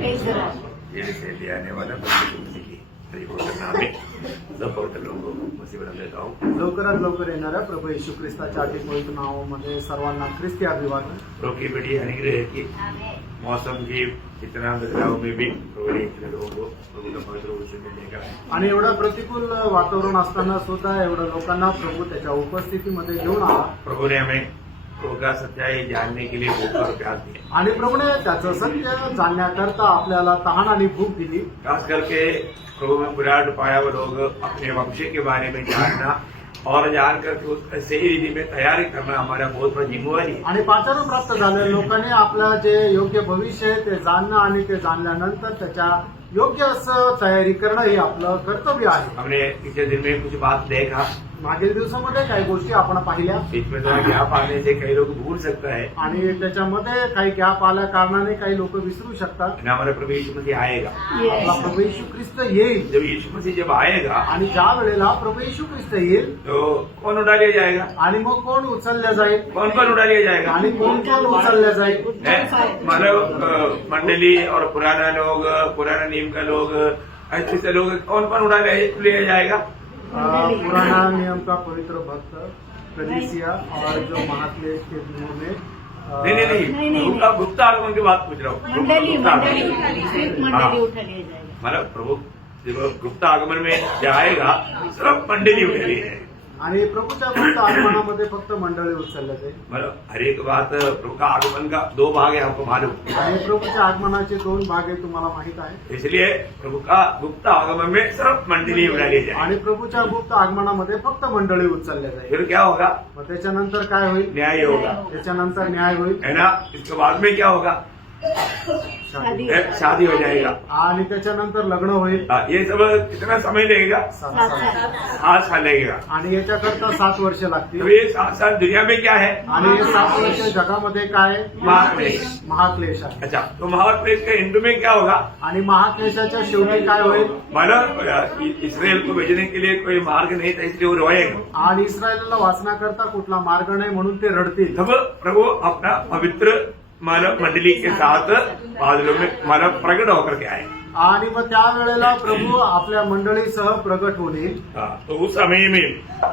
ये से ले आने वाला लवकरात लवकर येणाऱ्या प्रभू येशू ख्रिस्ताच्या पवित्र नावामध्ये सर्वांना ख्रिस्ती अभिवादन। प्रभु की बड़ी अनुग्रह है कि मौसम की इतना बदलाव में भी प्रभु ने इतने लोगों को प्रभु का पवित्र वचन मिलेगा। आणि एवढं प्रतिकूल वातावरण असताना सुद्धा एवढ्या लोकांना प्रभू त्याच्या उपस्थितीमध्ये घेऊन आला। प्रभु ने हमें प्रभु का सच्चाई जानने के लिए भूख और प्यास दी। आणि प्रभूने त्याचं सत्य जाणण्याकरता आपल्याला तहान आणि भूक दिली। खास करके प्रभु में पुराण पाया हुआ लोग अपने वंश के बारे में जानना और जानकर के उसका सही रीति में तैयारी करना हमारा बहुत बड़ा जिम्मेवारी है। आणि पाचारण प्राप्त झालेल्या लोकांनी आपलं जे योग्य भविष्य आहे ते जाणणं आणि ते जाणल्यानंतर त्याच्या योग्य असं तयारी करणं हे आपलं कर्तव्य आहे। हमने पिछले दिन में कुछ बात देखा, मागील दिवसामध्ये काही गोष्टी आपण पाहिल्या। बीच में थोड़ा गैप आने से कई लोग भूल सकता है आणि त्याच्यामध्ये काही गॅप आल्या कारणाने काही लोक विसरू शकतात। हमारा प्रभु यीशु मसीह आएगा। आपला प्रभू येशू ख्रिस्त येईल। जब यीशु मसीह जब आएगा आणि ज्या वेळेला प्रभू येशू ख्रिस्त येईल तो कौन उठा लिया जाएगा? आणि मग कोण उचलल्या जाईल? कौन कौन उठा लिया जाएगा? आणि कोण कोण उचलल्या जाईल? मतलब मंडली और पुराना लोग, पुराना नियम का लोग, ऐसे लोग कौन कौन उठा लिया जाएगा? पुराना नियम का पवित्र भक्त, कलीसिया और जो महाक्लेश के दिनों में नहीं, उनका गुप्त आगमन की बात पूछ रहा हूँ। मंडली गुप्त आगमन। मंडली उठा लिया जाएगा। मतलब प्रभु जब गुप्त आगमन में जाएगा सिर्फ मंडली उठा ली जाएगी। आणि प्रभूच्या गुप्त आगमनामध्ये फक्त मंडळी उचलल्या जाईल। मतलब हर एक बात प्रभु का आगमन का दो भाग है, हमको मालूम। आणि प्रभूच्या आगमनाचे दोन भाग आहे, तुम्हाला माहित आहे। इसलिए प्रभु का गुप्त आगमन में सिर्फ मंडली उठा ली जाएगी। आणि प्रभूच्या गुप्त आगमनामध्ये फक्त मंडळी उचलल्या जाईल। फिर क्या होगा? मग त्याच्यानंतर काय होईल? न्याय होगा, त्याच्यानंतर न्याय होईल, है ना। इसके बाद में क्या होगा? शादी हो जाएगा आणि त्याच्यानंतर लग्न होईल। ये सब कितना समय लगेगा? 7 साल लगेगा। आणि याच्याकरता 7 वर्ष तो लागतील। ये 7 साल दुनिया में क्या है? आणि हे 7 वर्ष जगामध्ये काय आहे? महाक्लेश। महाक्लेश आहे। अच्छा, तो महाक्लेश के एंड में क्या होगा? आणि महाक्लेशाच्या शेवटी काय होईल? मतलब इसराइल को भेजने के लिए कोई मार्ग नहीं था, इसलिए वो रोएगा। आणि इस्रायलला वाचण्याकरता कुठला मार्ग नाही म्हणून ते रडतील। तब प्रभु अपना पवित्र मानव मंडली के साथ बादलों में मानव प्रकट होकर के आए। आणि मग त्यावेळेला प्रभू आपल्या मंडळीसह प्रगट होईल। तो उस समय में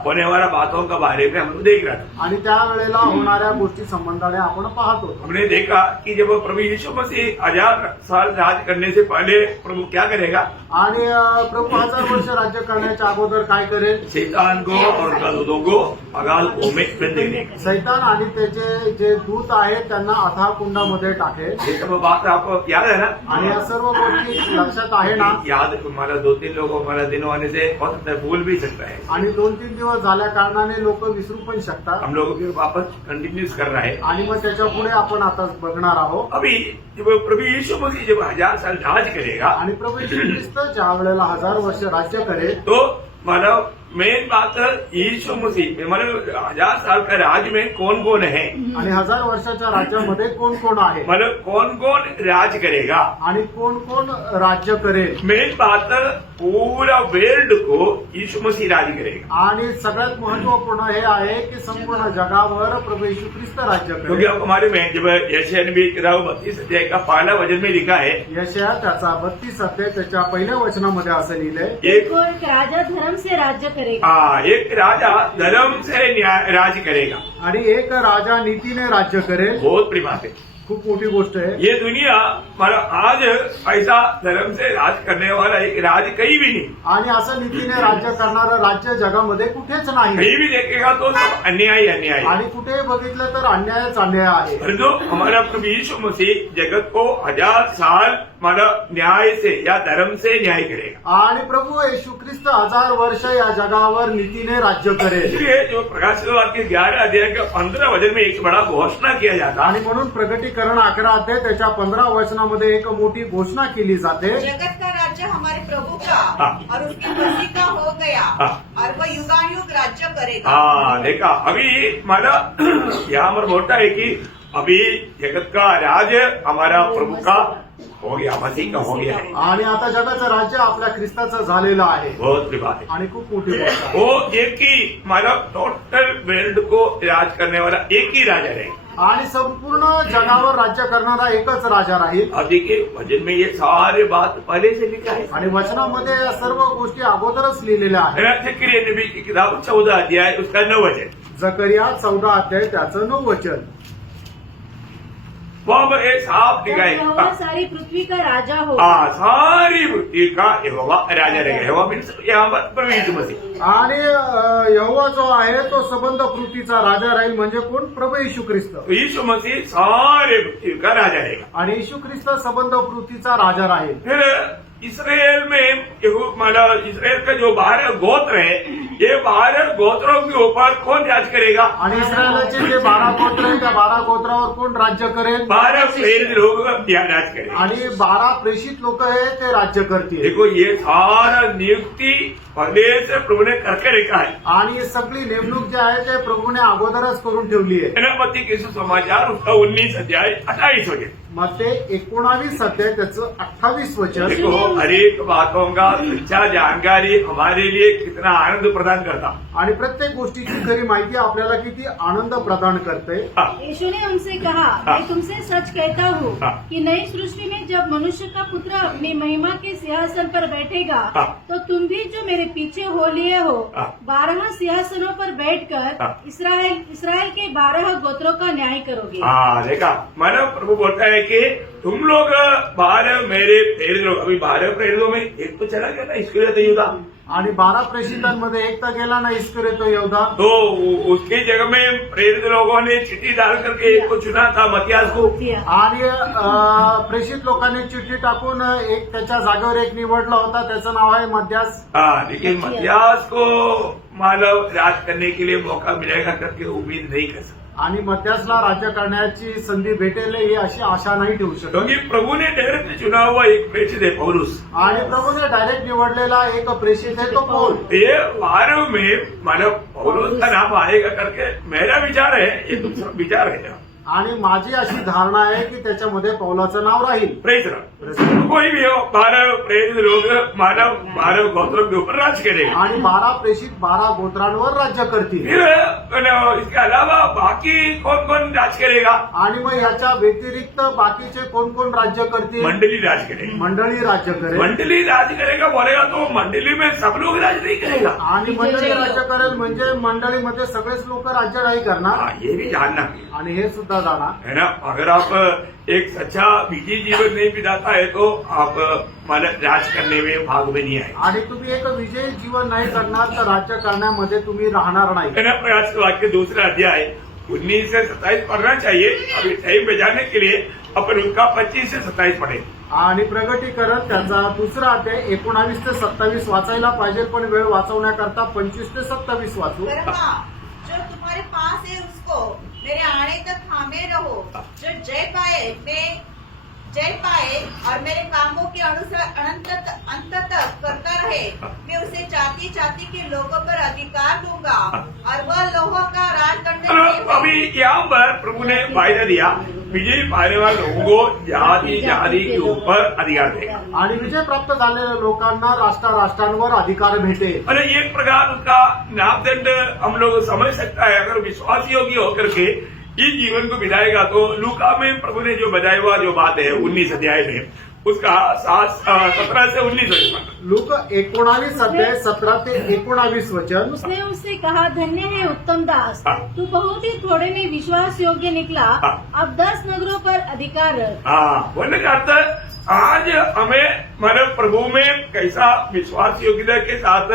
होने वाला बातों का बारे में हम लोग देख रहे थे। आणि त्यावेळेला होणाऱ्या गोष्टी संबंधाने आपण पाहत होतो। हमने देखा कि जब प्रभु यीशु मसीह 1000 साल राज करने से पहले प्रभु क्या करेगा? आणि प्रभु 1000 वर्ष राज्य करण्याच्या अगोदर काय करेल? शैतान को और उनका दूतों को अगाध कुएं में फेंक देंगे। सैतान आणि त्याचे जे दूत आहेत त्यांना अथाह कुंडामध्ये टाकेल। ये सब बात आपको याद है ना? आणि या सर्व गोष्टी लक्षात आहे ना? याद हमारा 2-3 लोगों हमारा दिन होने से हो सकता है भूल भी सकता है। आणि 2-3 दिवस झाल्या कारणाने लोक विसरू पण शकतात। हम लोग फिर वापस कंटिन्यूस कर रहे हैं। आणि मग त्याच्या पुढे आपण आता बघणार आहोत। अभी जब प्रभु यीशु मसीह जब 1000 साल राज करेगा आणि प्रभू येशू ख्रिस्त ज्या वेळेला 1000 वर्ष राज्य करेल तो मानव मेन बात यीशु मसीह मतलब 1000 साल का राज में कौन कौन है? आणि 1000 वर्षाच्या राज्यामध्ये कोण कोण आहे? मतलब कौन कौन राज करेगा आणि कोण कोण राज्य करेल? मेन बात पूरा वर्ल्ड को यीशु मसीह राज करेगा। आणि सगळ्यात महत्वपूर्ण हे आहे की संपूर्ण जगावर प्रभु येशू ख्रिस्त राज्य क्योंकि करेल। हमारे में जब यशायाह नबी किताब 32 अध्याय का पहला वचन में लिखा है, यशायाह त्याचा 32 अध्याय त्याच्या पहिल्या वचनामध्ये असं लिहिलंय, एक राजा धर्म से राज्य करेगा। एक राजा धर्म से राज करेगा। आणि एक राजा नीतीने राज्य करेल। बहुत बड़ी बात है, खूप मोठी गोष्ट आहे। ये दुनिया मतलब आज ऐसा धर्म से राज करने वाला एक राज कहीं भी नहीं। आणि असं नीतीने राज्य करणारं राज्य जगामध्ये कुठेच नाही। कहीं भी देखेगा तो सब अन्याय ही अन्याय है। आणि कुठेही बघितलं तर अन्यायच अन्याय आहे। परंतु हमारा प्रभु यीशु मसीह जगत को 1000 साल मतलब न्याय से या धर्म से न्याय करेगा। आणि प्रभू येशू ख्रिस्त 1000 वर्ष या जगावर नीतीने राज्य करेल। इसलिए जो प्रकाशित वाक्य 11 अध्याय के 15 वचन में एक बड़ा घोषणा किया जाता है। आणि म्हणून प्रकटीकरण 11 अध्याय त्याच्या 15 वचनामध्ये एक मोठी घोषणा केली जाते। जगत का राज्य हमारे प्रभु का हाँ। और उसके मसीह का हो गया हाँ। और वह युगानुयुग राज्य करेगा। हाँ, देखा अभी माना यहाँ पर बोलता है कि अभी जगत का राज हमारा प्रभु का हो गया, मसीह का हो गया है। आणि आता जगाचं राज्य आपल्या ख्रिस्ताचं झालेलं आहे। बहुत बड़ी बात है। आणि खूप मोठी गोष्ट आहे। वो एक ही मानव टोटल वर्ल्ड को राज करने वाला एक ही राजा रहेगा। आणि संपूर्ण जगावर राज्य करणारा एकच राजा राहील. अब देखिए भजन में ये सारे बात पहले से लिखा है. आणि वचनामध्ये या सर्व गोष्टी अगोदरच लिहिलेल्या आहेत. जकरिया नबी की किताब 14 अध्याय उसका 9 वचन. जकरिया 14 अध्याय त्याचं 9 वचन. वहां पर एक साफ लिखा यहोवा है. सारी पृथ्वी का राजा हो. सारी पृथ्वी का यहोवा राजा रहेगा. यहोवा मीन्स यहाँ पर प्रभु यीशु मसीह. आणि यहोवा जो आहे तो सबंध पृथ्वीचा राजा राहील. म्हणजे कोण? प्रभू येशू ख्रिस्त. तो यीशु मसीह सारे पृथ्वी का राजा रहेगा. आणि येशू ख्रिस्त सबंध पृथ्वीचा राजा राहील. फिर इसराइल में मतलब इसराइल का जो 12 गोत्र है, ये 12 गोत्रों के ऊपर कौन राज करेगा? आणि इस्रायलाचे जे 12 गोत्र आहेत त्या 12 गोत्रावर कोण राज्य करेल? 12 प्रेरित लोग यहाँ राज करेंगे. आणि 12 प्रेषित लोक आहेत ते राज्य करतील. देखो ये सारा नियुक्ति पहले से प्रभु ने करके रखा है. आणि सगळी नेमणूक जी आहे ते प्रभूने अगोदरच करून ठेवली आहे. मत्ती के सुसमाचार उसका 19 अध्याय 28 वचन. मग ते 19 अध्याय त्याचं 28 वचन. देखो हर एक बातों का सच्चा जानकारी हमारे लिए कितना आनंद प्रदान करता. आणि प्रत्येक गोष्टीची खरी माहिती आपल्याला किती आनंद प्रदान करते. यीशु ने उनसे कहा, मैं तुमसे सच कहता हूँ कि नई सृष्टि में जब मनुष्य का पुत्र अपनी महिमा के सिंहासन पर बैठेगा, तो तुम भी जो मेरे पीछे हो लिए हो 12 सिंहासनों पर बैठकर इसराइल के 12 गोत्रों का न्याय करोगे. देखा मैंने प्रभु बोलता है कि तुम लोग 12 मेरे प्रेरित लोग. अभी 12 प्रेरितों में एक तो चला गया ना, इसके लिए तो युदा. आणि 12 प्रेषितांमध्ये एक तर गेला ना इस्करियोत यहूदा. तो उसकी जगह में प्रेरित लोगों ने चिट्ठी डाल करके एक को चुना था, मत्तियास को. आणि प्रेषित लोकांनी चिठ्ठी टाकून एक त्याच्या जागेवर एक निवडला होता. त्याचं नाव आहे मत्तियास. लेकिन मत्तियास को मानव राज करने के लिए मौका मिलेगा करके उम्मीद नहीं कर सकता. आणि मत्तियासला राज्य करण्याची संधी भेटेल ही अशी आशा नाही ठेवू शकत. क्योंकि प्रभु ने डायरेक्ट चुना हुआ एक प्रेषित है पौलुस. आणि प्रभूने डायरेक्ट निवडलेला एक प्रेषित है तो पौल. ये 12 में मानव पौलुस का नाम आएगा करके मेरा विचार है. ये दूसरा विचार है. आणि माझी अशी धारणा आहे की त्याच्यामध्ये पौलाचं नाव राहील. प्रेस कोई भी हो 12 प्रेरित लोग मानव 12 गोत्रों के ऊपर राज करेगा. आणि 12 प्रेषित 12 गोत्रांवर राज्य करतील. फिर इसके अलावा बाकी कौन कौन राज करेगा? आणि मग याच्या व्यतिरिक्त बाकीचे कोण कोण राज्य करतील? मंडली राज करेगी. मंडळी राज्य करेल. मंडली राज करेगा बोलेगा तो मंडली में सब लोग राज नहीं करेगा. आणि मंडळी राज्य करेल म्हणजे मंडळीमध्ये सगळेच लोक राज्य नाही करणार. ये भी जानना आणि हे सुद्धा जाणार है ना. अगर आप एक सच्चा विजयी जीवन नहीं बिताता है तो आप मतलब राज करने में भाग में नहीं आए. आणि तुम्ही एक विजयी जीवन नाही करणार तर राज्य करण्यामध्ये तुम्ही राहणार नाही. है ना. प्रयास के वाक्य 2 अध्याय 19 से 27 पढ़ना चाहिए. अभी टाइम बजाने के लिए अपन उनका 25 से 27 पढ़े. आणि प्रगटीकरण त्याचा 2 अध्याय 19 ते 27 वाचायला पाहिजे. पण वेळ वाचवण्याकरता 25 ते 27 वाचू. ब्रह्मा, जो तुम्हारे पास है उसको मेरे आने तक थामे रहो. जो जय पाए और मेरे कामों के अनुसार अंत तक करता रहे, मैं उसे जाति जाति के लोगों पर अधिकार दूंगा और वह लोगों का राज करने अभी यहाँ पर प्रभु ने वायदा दिया विजय पाने वाले लोगों को जाति जाति के ऊपर अधिकार देगा. आणि विजय प्राप्त झालेल्या लोकांना राष्ट्रांवर अधिकार भेटेल. और एक प्रकार उसका नापदंड हम लोग समझ सकता है. अगर विश्वास योग्य होकर के इस जीवन को बिताएगा तो लूका में प्रभु ने जो बताया हुआ जो बात है 19 अध्याय में उसका 17 से 19 वचन. लूक 19 अध्याय 17 ते 19 वचन. उसने उससे कहा, धन्य है उत्तम दास, तू बहुत ही थोड़े में विश्वास योग्य निकला, अब 10 नगरों पर अधिकार रख. बोलने का अर्थ आज हमें मतलब प्रभु में कैसा विश्वास योग्यता के साथ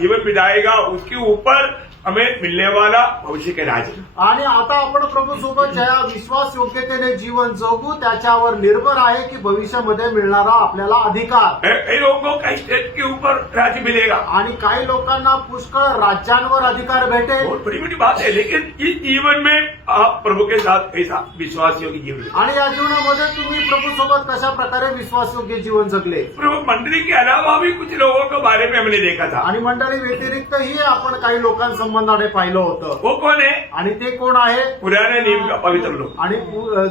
जीवन बिताएगा उसके ऊपर हमें मिलने वाला भविष्य के राज्य. आणि आता आपण प्रभू सोबत ज्या विश्वास योग्यतेने जीवन जगू त्याच्यावर निर्भर आहे की भविष्यामध्ये मिळणारा आपल्याला अधिकार. कई लोगों को कई स्टेट के ऊपर राज्य मिलेगा. आणि काही लोकांना पुष्कळ राज्यांवर अधिकार भेटेल. बहुत बड़ी बड़ी बात है. लेकिन इस जीवन में आप प्रभु के साथ कैसा विश्वास योग्य जीवन. आणि या जीवनामध्ये तुम्ही प्रभू सोबत कशा प्रकारे विश्वास योग्य जीवन जगले. प्रभु मंडली के अलावा भी कुछ लोगों के बारे में हमने देखा था. आणि मंडळी व्यतिरिक्तही आपण काही लोकांसंबंधाने पाहिलं होतं. वो कौन है? आणि ते कोण आहे? पुराने नियम का पवित्र लोग. आणि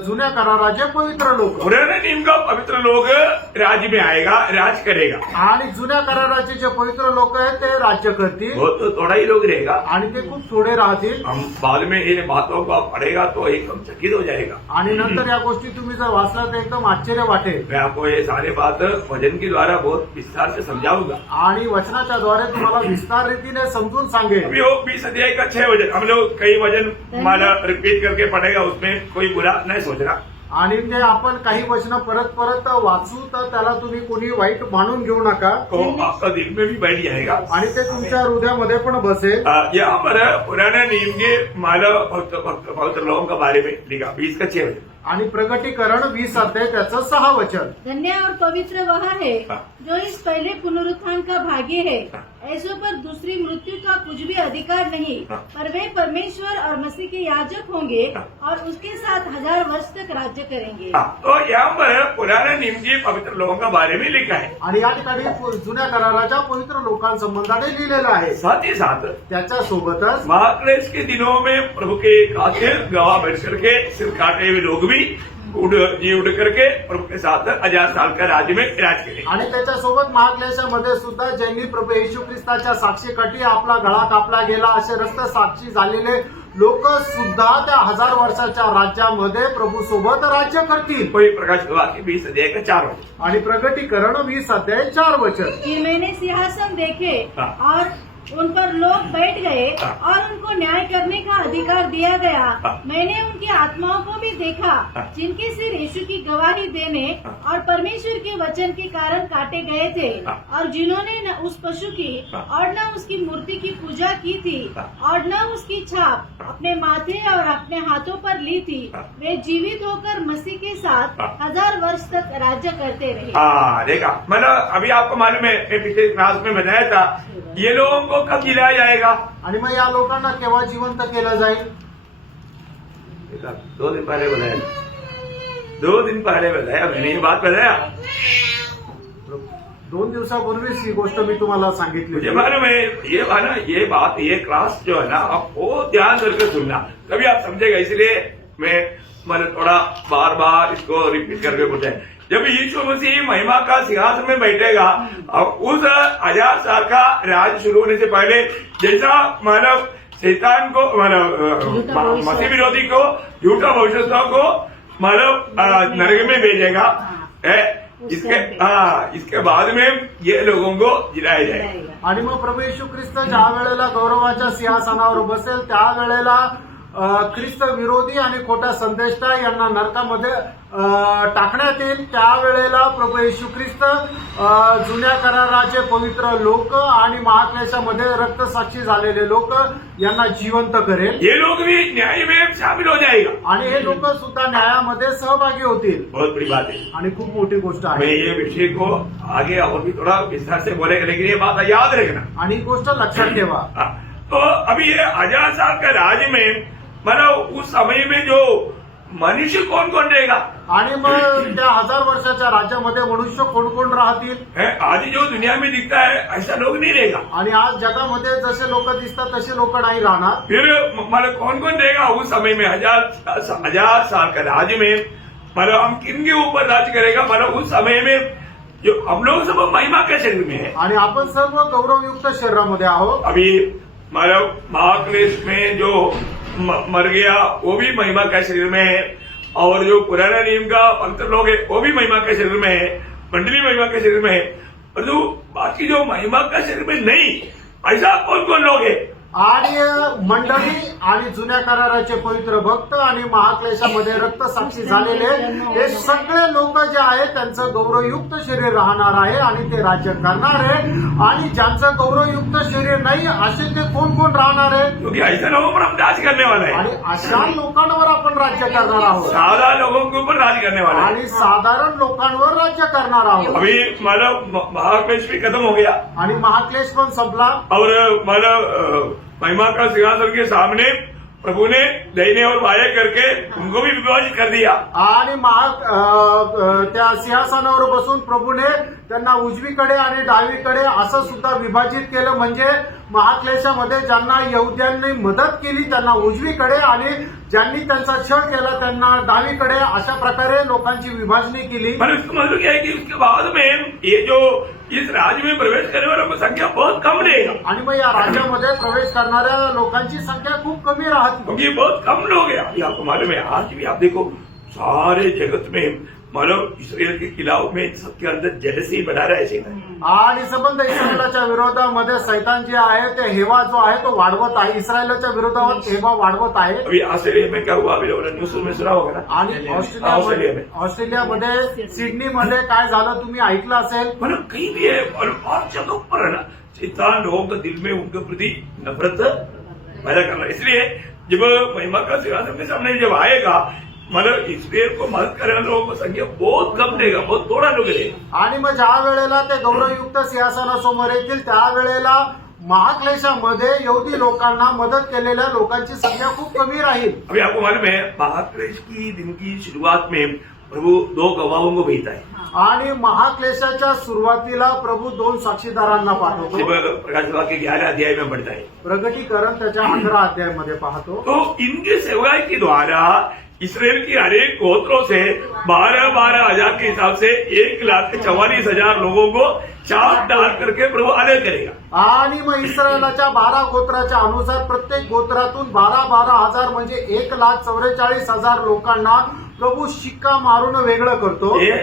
जुन्या कराराचे पवित्र लोक. पुराने नियम का पवित्र लोग राज्य में आएगा, राज करेगा. आणि जुन्या कराराचे जे पवित्र लोक आहेत ते राज्य करतील. वो तो थोड़ा ही लोग रहेगा. आणि ते खूप थोडे राहतील. हम बाद में इन बातों को पढ़ेगा तो एकदम चकित हो जाएगा। आणि नंतर या गोष्टी तुम्ही जर वाचला तर एकदम आश्चर्य वाटेल। मैं आपको ये सारे बात वचन के द्वारा बहुत विस्तार से समझाऊंगा। आणि वचनाच्या द्वारे तुम्हाला विस्तार रीतीने समजून सांगेल। अभी वो 20 अध्याय का 6 वचन हम लोग कई वचन हमारा रिपीट करके पढ़ेगा, उसमें कोई बुरा नहीं सोचना। आणि ते आपण काही वचन परत परत वाचू तर त्याला तुम्ही कोणी वाईट मानून घेऊ नका, तो आपका दिल में भी बैठ जाएगा। आणि ते तुमच्या हृदयामध्ये पण बसेल। यहाँ पर पुराने नियम के मानव पवित्र लोगों के बारे में लिखा 20 का 6 वचन। आणि प्रकटीकरण 20 अध्याय त्याचं 6 वचन। धन्य और पवित्र वह है हाँ। जो इस पहले पुनरुत्थान का भागी है। ऐसों पर दूसरी मृत्यु का कुछ भी अधिकार नहीं, हाँ। पर वे परमेश्वर और मसीह के याजक होंगे हाँ। और उसके साथ 1000 वर्ष तक राज्य करेंगे। तो यहाँ पर पुराने नियम के पवित्र लोगों के बारे में लिखा है। आणि या ठिकाणी जुन्या कराराच्या पवित्र लोकांसंबंधाने लिहिलेलं आहे। साथ ही साथ त्याच्या सोबतच महाक्लेश के दिनों में प्रभु के खातिर गवाह बैठ करके सिर काटे हुए लोग भी उड़ करके प्रभु के साथ 1000 साल का राज्य में राज करें। आणि त्याच्यासोबत महाक्लेशामध्ये सुद्धा ज्यांनी प्रभू येशू ख्रिस्ताच्या साक्षीकाठी आपला गळा कापला गेला असे रक्त साक्षी झालेले लोक सुद्धा त्या 1000 वर्षाच्या राज्यामध्ये प्रभू सोबत राज्य करतील। कोई प्रकाश वाक्य 20 अध्याय का 4 वचन। आणि प्रकटीकरण 20 अध्याय 4 वचन। फिर मैंने सिंहासन देखे हाँ। और उन पर लोग बैठ गए हाँ। और उनको न्याय करने का अधिकार दिया गया। हाँ। मैंने उनकी आत्माओं को भी देखा हाँ। जिनके सिर यीशु की गवाही देने हाँ। और परमेश्वर के वचन के कारण काटे गए थे, हाँ। और जिन्होंने न उस पशु की हाँ। और न उसकी मूर्ति की पूजा की थी हाँ। और न उसकी छाप हाँ। अपने माथे और अपने हाथों पर ली थी, हाँ। वे जीवित होकर मसीह के साथ हाँ। 1000 वर्ष तक राज्य करते रहे। हाँ देखा, मतलब अभी आपको मालूम है मैं पिछले क्लास में बताया था ये लोगों को कब जिलाया जाएगा। आणि मग या लोकांना केव्हा जिवंत केलं जाईल? देखा, 2 दिन पहले बताया, 2 दिन पहले बताया मैंने ये बात बताया। 2 दिवसापूर्वीच ही गोष्ट मी तुम्हाला सांगितली मुझे होती। मालूम है ये ना ये बात ये क्लास जो है ना आप बहुत ध्यान करके सुनना, तभी आप समझेगा। इसलिए मैं मतलब थोड़ा बार बार इसको रिपीट करके बोलते हैं। जब यीशु मसीह महिमा का सिंहासन में बैठेगा और उस 1000 साल का राज शुरू होने से पहले जैसा मानव शैतान को मानव मसीह विरोधी को झूठा भविष्यवाणियों को मानव नरक में भेजेगा, इसके बाद में ये लोगों को जिलाया जाएगा। आणि मग प्रभू येशू ख्रिस्त ज्या वेळेला गौरवाच्या सिंहासनावर बसेल त्या वेळेला ख्रिस्त विरोधी आणि खोटा संदेष्टा यांना नरकामध्ये टाकण्यात येईल। त्यावेळेला प्रभू येशू ख्रिस्त जुन्या कराराचे पवित्र लोक आणि महाक्लेशामध्ये रक्तसाक्षी झालेले लोक यांना जिवंत करेल। ये लोग भी न्याय में शामिल हो जाएगा आणि हे लोक सुद्धा न्यायामध्ये सहभागी होतील। बहुत बड़ी बात है। आणि खूप मोठी गोष्ट मैं आहे। ये विषय को आगे और भी थोड़ा विस्तार से बोलेगा, लेकिन ये बात याद रखना। आणि ही गोष्ट लक्षात ठेवा। हाँ, तो अभी ये 1000 साल का राज में मतलब उस समय में जो मनुष्य कौन कौन रहेगा, आणि मग त्या 1000 वर्षाच्या राज्यामध्ये मनुष्य कोण कोण राहतील? आज जो दुनिया में दिखता है ऐसा लोग नहीं रहेगा। आणि आज जगामध्ये जसे लोक दिसतात तसे लोक नाही राहणार। फिर मतलब कौन कौन रहेगा उस समय में 1000 साल का राज में, मतलब हम किन के ऊपर राज करेगा, मतलब उस समय में जो हम लोग सब महिमा के शरीर में है। आणि आपण सर्व गौरवयुक्त शरीरामध्ये आहोत। अभी मतलब महाक्लेश में जो मर गया वो भी महिमा का शरीर में है, और जो पुराना नियम का पवित्र लोग है वो भी महिमा के शरीर में है, मंडली महिमा के शरीर में है। और जो बाकी जो महिमा का शरीर में नहीं, ऐसा कौन कौन लोग है? आणि मंडळी आणि जुन्या कराराचे पवित्र भक्त आणि महाक्लेशामध्ये रक्तसाक्षी झालेले हे सगळे लोक जे आहेत त्यांचं गौरवयुक्त शरीर राहणार आहे आणि ते राज्य करणार आहे। आणि ज्यांचं गौरवयुक्त शरीर नाही असे ते कोण कोण राहणार आहे? क्योंकि ऐसे लोगों पर हम राज करने वाला है, आणि अशा लोकांवर आपण राज्य करणार आहोत सादा लोगों के ऊपर राज करने वाला है। आणि साधारण लोकांवर राज्य करणार आहोत। अभी मतलब महाक्लेश भी खत्म हो गया आणि महाक्लेश पण संपला और मतलब महिमा का सिंहासन के सामने प्रभु ने दाहिने और बाएं करके उनको भी विभाजित कर दिया। आणि त्या सिंहासनावर बसून प्रभूने त्यांना उजवीकडे आणि डावीकडे असं सुद्धा विभाजित केलं। म्हणजे महाक्लेशामध्ये ज्यांना यहुद्यांनी मदत केली त्यांना उजवीकडे आणि ज्यांनी त्यांचा छळ केला त्यांना डावीकडे, अशा प्रकारे लोकांची विभाजणी केली। मैंने उसको मतलब क्या है कि उसके बाद में ये जो इस राज्य में प्रवेश करने वालों की संख्या बहुत कम रहेगा, आणि मग या राज्यामध्ये प्रवेश करणाऱ्या लोकांची संख्या खूप कमी राहते. क्योंकि बहुत कम लोग हैं. अभी आपको मालूम है, आज भी आप देखो सारे जगत में मानव इसराइल के खिलाफ में सबके अंदर जेलसी बढ़ा रहा है शैतान. आणि संबंध इस्रायलाच्या विरोधामध्ये सैतान जे आहे ते हेवा जो आहे तो वाढवत आहे. इस्रायलच्या विरोधात हेवा वाढवत आहे. अभी ऑस्ट्रेलिया में क्या हुआ, अभी लोगों ने न्यूज में सुना होगा ना. आणि ऑस्ट्रेलिया ऑस्ट्रेलियामध्ये सिडनीमध्ये काय झालं तुम्ही ऐकलं असेल. मतलब कहीं भी है और बहुत जगह पर है ना, शैतान लोगों के दिल में उनके प्रति नफरत पैदा करना. इसलिए जब महिमा का सिंहासन के सामने जब आएगा, मतलब इसराइल को मदद करने वाले लोगों की संख्या बहुत कम रहेगा, बहुत थोड़ा लोग रहेगा. आणि मग ज्या वेळेला ते गौरवयुक्त सिंहासनासमोर येतील त्यावेळेला महाक्लेशामध्ये यहुदी लोकांना मदत केलेल्या लोकांची संख्या खूप कमी राहील. अभी आपको मालूम है, महाक्लेश की दिन की शुरुआत में प्रभु 2 गवाहों को भेजता है. आणि महाक्लेशाच्या सुरुवातीला प्रभु 2 साक्षीदारांना पाठवतो. जब प्रकाश वाक्य 11 अध्याय में बढ़ता है, प्रगटीकरण त्याच्या 11 अध्यायामध्ये पाहतो. तो इनकी सेवाई के द्वारा इसराइल की हरेक गोत्रों से 12-12 हजार के हिसाब से 1,44,000 लोगों को चार्ट डाल करके प्रभु आदेश करेगा. आणि मग इस्रायलाच्या 12 गोत्राच्या अनुसार प्रत्येक गोत्रातून 12-12 हजार म्हणजे 1,44,000 लोकांना प्रभु शिक्का मारून वेगळं करतो. ये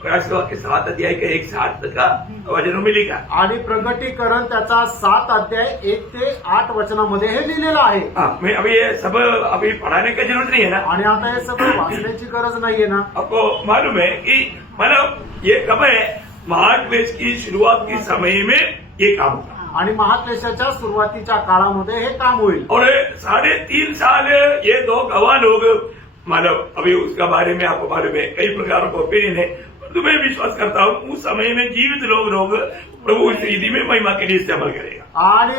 प्रकाश वाक्य 7 अध्याय का 1-7 का वचनों में लिखा है. आणि प्रगटीकरण त्याचा 7 अध्याय 1 ते 8 वचनामध्ये हे लिहिलेलं आहे. हाँ, मैं अभी ये सब अभी पढ़ाने की जरूरत नहीं है ना. आणि आता हे सगळं वाचण्याची गरज नाहीये ना. आपको मालूम है कि मतलब ये कब है, महाक्लेश की शुरुआत के समय में ये काम होगा. आणि महाक्लेशाच्या सुरुवातीच्या काळामध्ये हे काम होईल. और 3.5 साल ये 2 गवाह लोग, मतलब अभी उसका बारे में आपको मालूम है, कई प्रकार का ओपिनियन है, परंतु मैं विश्वास करता हूँ उस समय में जीवित लोग प्रभु इस विधि में महिमा के लिए इस्तेमाल करेगा. आणि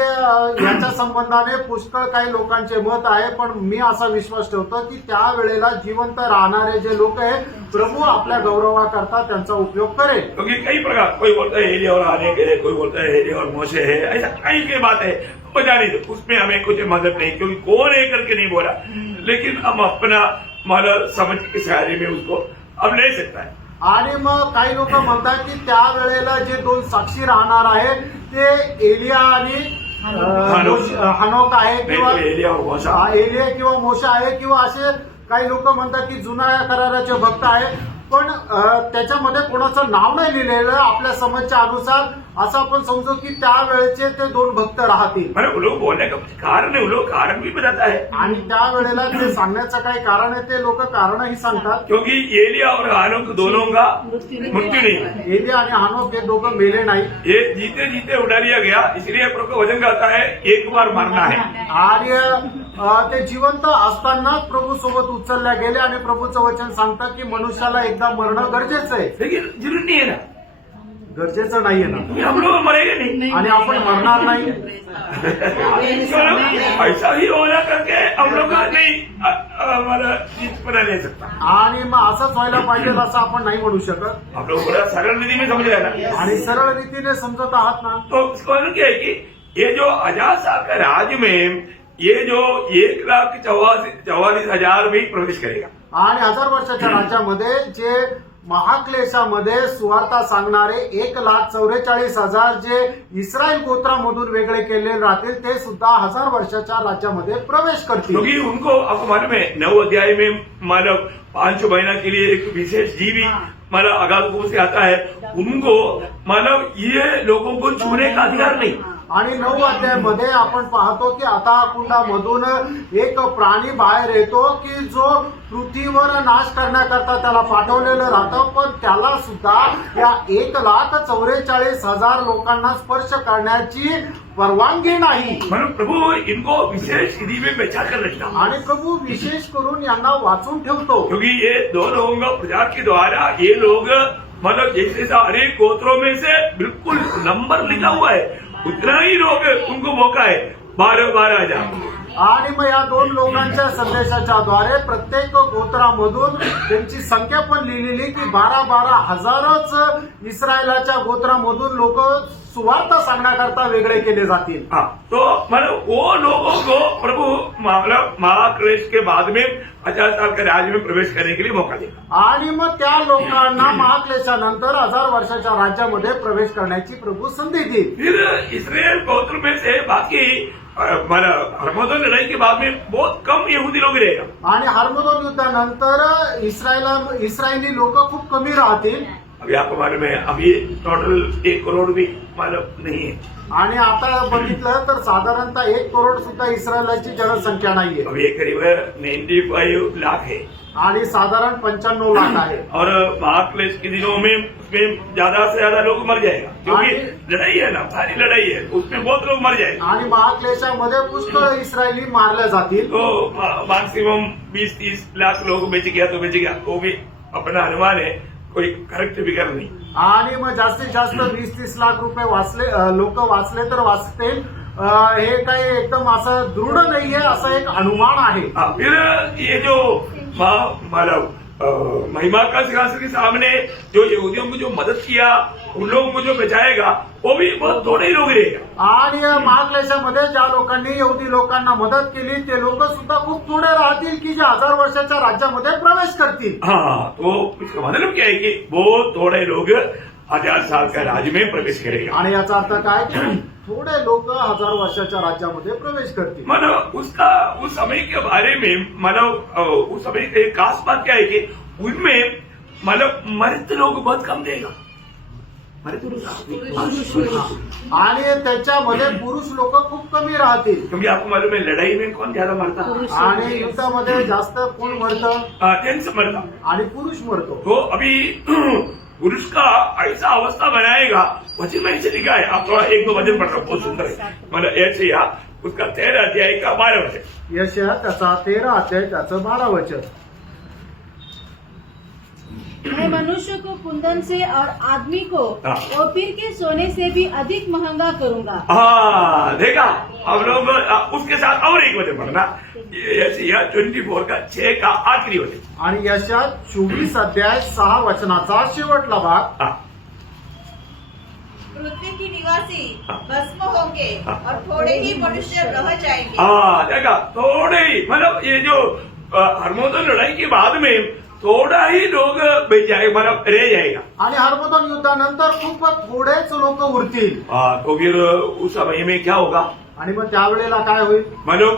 याच्या संबंधाने पुष्कळ काही लोकांचे मत आहे, पण मी असा विश्वास ठेवतो की त्यावेळेला जिवंत राहणारे जे लोक आहे प्रभू आपल्या गौरवाकरता त्यांचा उपयोग करेल. क्योंकि कई प्रकार, कोई बोलता है एलिया और आने के लिए, कोई बोलता है एलिया और मोशे है, ऐसा कई की बात है, बता नहीं दो, उसमें हमें कुछ मतलब नहीं, क्योंकि कौन है करके नहीं बोला, लेकिन हम अपना मतलब समझ के सहारे में उसको अब ले सकता है. आणि मग काही लोक म्हणतात की त्यावेळेला जे 2 साक्षी राहणार आहेत ते एलिया आणि हनोक आहे किंवा एलिया और मोशा. एलिया किंवा मोशा आहे किंवा असे काही लोक म्हणतात की जुन्या कराराचे भक्त आहे, पण त्याच्यामध्ये कोणाचं नाव नाही लिहिलेलं. आपल्या समजच्या अनुसार असं आपण समजू की त्यावेळेचे ते 2 भक्त राहतील. मतलब वो लोग बोलने का कुछ कारण है, वो लोग कारण भी बताता है. आणि त्यावेळेला ते सांगण्याचं काही कारण आहे, ते लोक कारणही सांगतात. क्योंकि एलिया और हानोक दोनों का मृत्यु नहीं है. एलिया आणि हनोक हे दोघं मेले नाही. ये जीते जीते उठा लिया गया, इसलिए प्रभु का वचन कहता है एक बार मरना है. आणि ते जिवंत असताना प्रभू सोबत उचलल्या गेले आणि प्रभूचं वचन सांगतं की मनुष्याला एकदा मरणं गरजेचं आहे. लेकिन जरूरी नहीं है ना, गरजेचं नाहीये ना. ये हम लोग मरेंगे नहीं. आणि आपण मरणार नाही. ऐसा ही होना करके हम लोग नहीं हमारा जीत बना ले सकता. आणि मग असंच व्हायला पाहिजे असं आपण नाही म्हणू शकत. आप लोग बड़ा सरल विधि में समझ रहे हैं ना. आणि सरळ रीतीने समजत आहात ना. तो इसका मतलब क्या है कि ये जो अजासा का राज्य में ये जो 1,44,000 भी प्रवेश करेगा. आणि 1000 वर्षाच्या राज्यामध्ये जे महाक्लेशामध्ये सुवार्ता सांगणारे 1,44,000 जे इस्रायल गोत्रामधून वेगळे केलेले राहतील ते सुद्धा 1000 वर्षाच्या राज्यामध्ये प्रवेश करतील. क्योंकि उनको आपको मालूम है 9 अध्याय में मानव 5 महीना के लिए एक विशेष जीवी मानव अगाध से आता है, उनको मानव ये लोगों को छूने का अधिकार नहीं. आणि 9 अध्यायामध्ये आपण पाहतो की आता कुंडामधून एक प्राणी बाहेर येतो की जो पृथ्वीवर नाश करण्याकरता त्याला पाठवलेलं राहतं, पण त्याला सुद्धा या 1,44,000 लोकांना स्पर्श करण्याची परवानगी नाही. म्हणून प्रभू इनको विशेष विधि में बचा कर रखता. आणि प्रभू विशेष करून यांना वाचून ठेवतो. क्योंकि ये 2 लोगों का प्रचार के द्वारा ये लोग मतलब जैसे अनेक गोत्रों में से बिल्कुल नंबर लिखा हुआ है, उतना ही लोग उनको मौका है 12,000. आणि मग या दोन लोकांच्या संदेशाच्या द्वारे प्रत्येक गोत्रामधून त्यांची संख्या पण लिहिलेली की 12 हजारच इस्रायलाच्या गोत्रामधून लोक सुवार्ता सांगण्याकरता वेगळे केले जातील. हाँ, तो मतलब वो लोगों को प्रभु मतलब महाक्लेश के बाद में 1000 साल के राज्य में प्रवेश करने के लिए मौका देगा. आणि मग त्या लोकांना महाक्लेशानंतर 1000 वर्षाच्या राज्यामध्ये प्रवेश करण्याची प्रभू संधी देईल. फिर इसराइल गोत्र में से बाकी मतलब हरमोदन लड़ाई के बाद में बहुत कम यहूदी लोग रहेगा. आणि हार्मोदोन युद्धानंतर इस्रायली लोक खूप कमी राहतील. अभी आपको मालूम है अभी टोटल 1 करोड़ भी मालूम नहीं है. आणि आता बघितलं तर साधारणतः 1 करोड सुद्धा इस्रायलाची जनसंख्या नाहीये. अभी ये करीब 95 लाख है. आणि साधारण 95 लाख आहे. और महाक्लेश के दिनों में उसमें ज्यादा से ज्यादा लोग मर जाएगा क्योंकि लड़ाई है ना, सारी लड़ाई है, उसमें बहुत लोग मर जाएंगे. आणि महाक्लेशामध्ये पुष्कळ इस्रायली मारल्या जातील. तो मैक्सिमम 20-30 लाख लोग बेच गया तो बेच गया, वो भी अपना अनुमान है, कोई करेक्ट फिगर नहीं. आणि मग जास्तीत जास्त 20-30 लाख रुपये वाचले लोक वाचले तर वाचतील. हे काही एकदम असं दृढ नाहीये, असं एक अनुमान आहे. फिर ये जो मतलब महिमा का सिंहासन के सामने जो यहूदियों को जो मदद किया उन लोगों को जो बचाएगा वो भी बहुत थोड़े ही लोग रहेगा. आणि महाक्लेशामध्ये ज्या लोकांनी यहुदी लोकांना मदत केली ते लोक सुद्धा खूप थोडे राहतील की जे 1000 वर्षाच्या राज्यामध्ये प्रवेश करतील. हाँ, तो इसका मतलब क्या है कि बहुत थोड़े लोग 1000 साल का राज्य में प्रवेश करेगा. आणि याचा अर्थ काय की थोडे लोक 1000 वर्षाच्या राज्यामध्ये प्रवेश करतील. मतलब उसका उस समय के बारे में मतलब उस समय की एक खास बात क्या है कि उनमें मतलब मृत लोग बहुत कम देगा. आणि त्याच्यामध्ये पुरुष लोक खूप कमी राहतील. क्योंकि आपको मालूम है लड़ाई में कौन ज्यादा मरता, आणि युद्धामध्ये जास्त कोण मरतं, जेंट्स मरता. आणि पुरुष मरतो. तो अभी पुरुष का ऐसा अवस्था बनाएगा वचन में ऐसे लिखा है. आप थोड़ा 1-2 वचन पढ़ रहे हो, बहुत सुंदर है. मतलब ऐसे या उसका 13 अध्याय का 12 वचन. यशया त्याचा 13 अध्याय त्याचं 12 वचन. मैं मनुष्य को कुंदन से और आदमी को हाँ। ओपीर के सोने से भी अधिक महंगा करूंगा. हाँ, देखा हम लोग उसके साथ और एक वचन पढ़ना. यशायाह 24 का 6 का आखिरी वचन. आणि यशया 24 अध्याय 6 वचनाचा शेवटला भाग. हाँ, पृथ्वी की निवासी हाँ। भस्म होंगे हाँ। और थोड़े ही मनुष्य रह जाएंगे. हाँ, देखा थोड़े ही मतलब ये जो हरमोदन लड़ाई के बाद में थोड़ा ही लोग बच जाए मतलब रह जाएगा. आणि हार्मोदोन युद्धानंतर खूप थोडेच लोक उरतील. हाँ, तो फिर उस समय में क्या होगा, आणि मग त्यावेळेला काय होईल, मतलब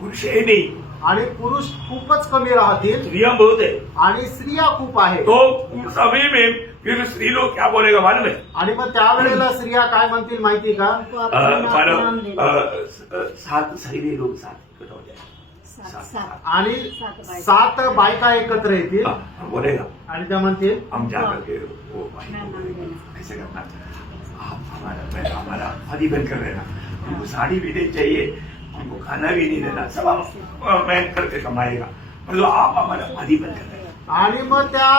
पुरुष है नहीं, आणि पुरुष खूपच कमी राहतील स्त्रियां बहुत है. आणि स्त्रिया खूप आहे. तो उस समय में फिर स्त्री लोग क्या बोलेगा मालूम है, आणि मग त्यावेळेला स्त्रिया काय म्हणतील माहिती का, मतलब 7 सही लोग साथ इकट्ठा हो जाए. आणि 7 बायका एकत्र येतील हाँ, बोलेगा आणि त्या म्हणतील हम जा करके वो भाई को ऐसे करना, आप हमारा आदि बनकर रहना, हमको साड़ी भी नहीं चाहिए, हमको खाना भी नहीं देना, सब हम मैं करके कमाएगा, मतलब आप हमारा आदि बनकर रहना. आणि मग त्या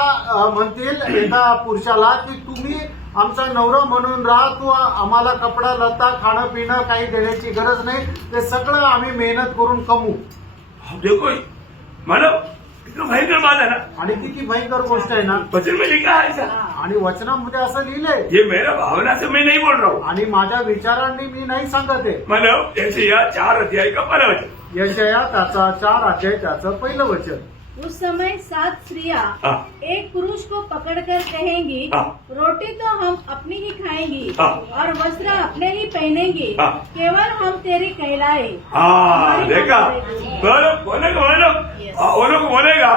म्हणतील एका पुरुषाला की तुम्ही आमचा नवरा म्हणून राहा, तू आम्हाला कपडा लता खाणं पिणं काही देण्याची गरज नाही, ते सगळं आम्ही मेहनत करून कमवू. देखो मतलब कितना भयंकर बात है ना. आणि किती भयंकर गोष्ट आहे ना. वचन में लिखा है ऐसा. आणि वचनामध्ये असं लिहिलंय. ये मेरा भावना से मैं नहीं बोल रहा हूँ, आणि माझ्या विचारांनी मी नाही सांगत आहे. मतलब ऐसे या 4 अध्याय का 12 वचन. यशया त्याचा 4 अध्याय त्याचं पहिलं वचन. उस समय 7 स्त्रियां हाँ। एक पुरुष को पकड़कर कहेंगी, हाँ। रोटी तो हम अपनी ही खाएंगी हाँ। और वस्त्र अपने ही पहनेंगे, हाँ। केवल हम तेरी कहलाए. हाँ, देखा बोलेगा Yes. वो लोग बोलेगा.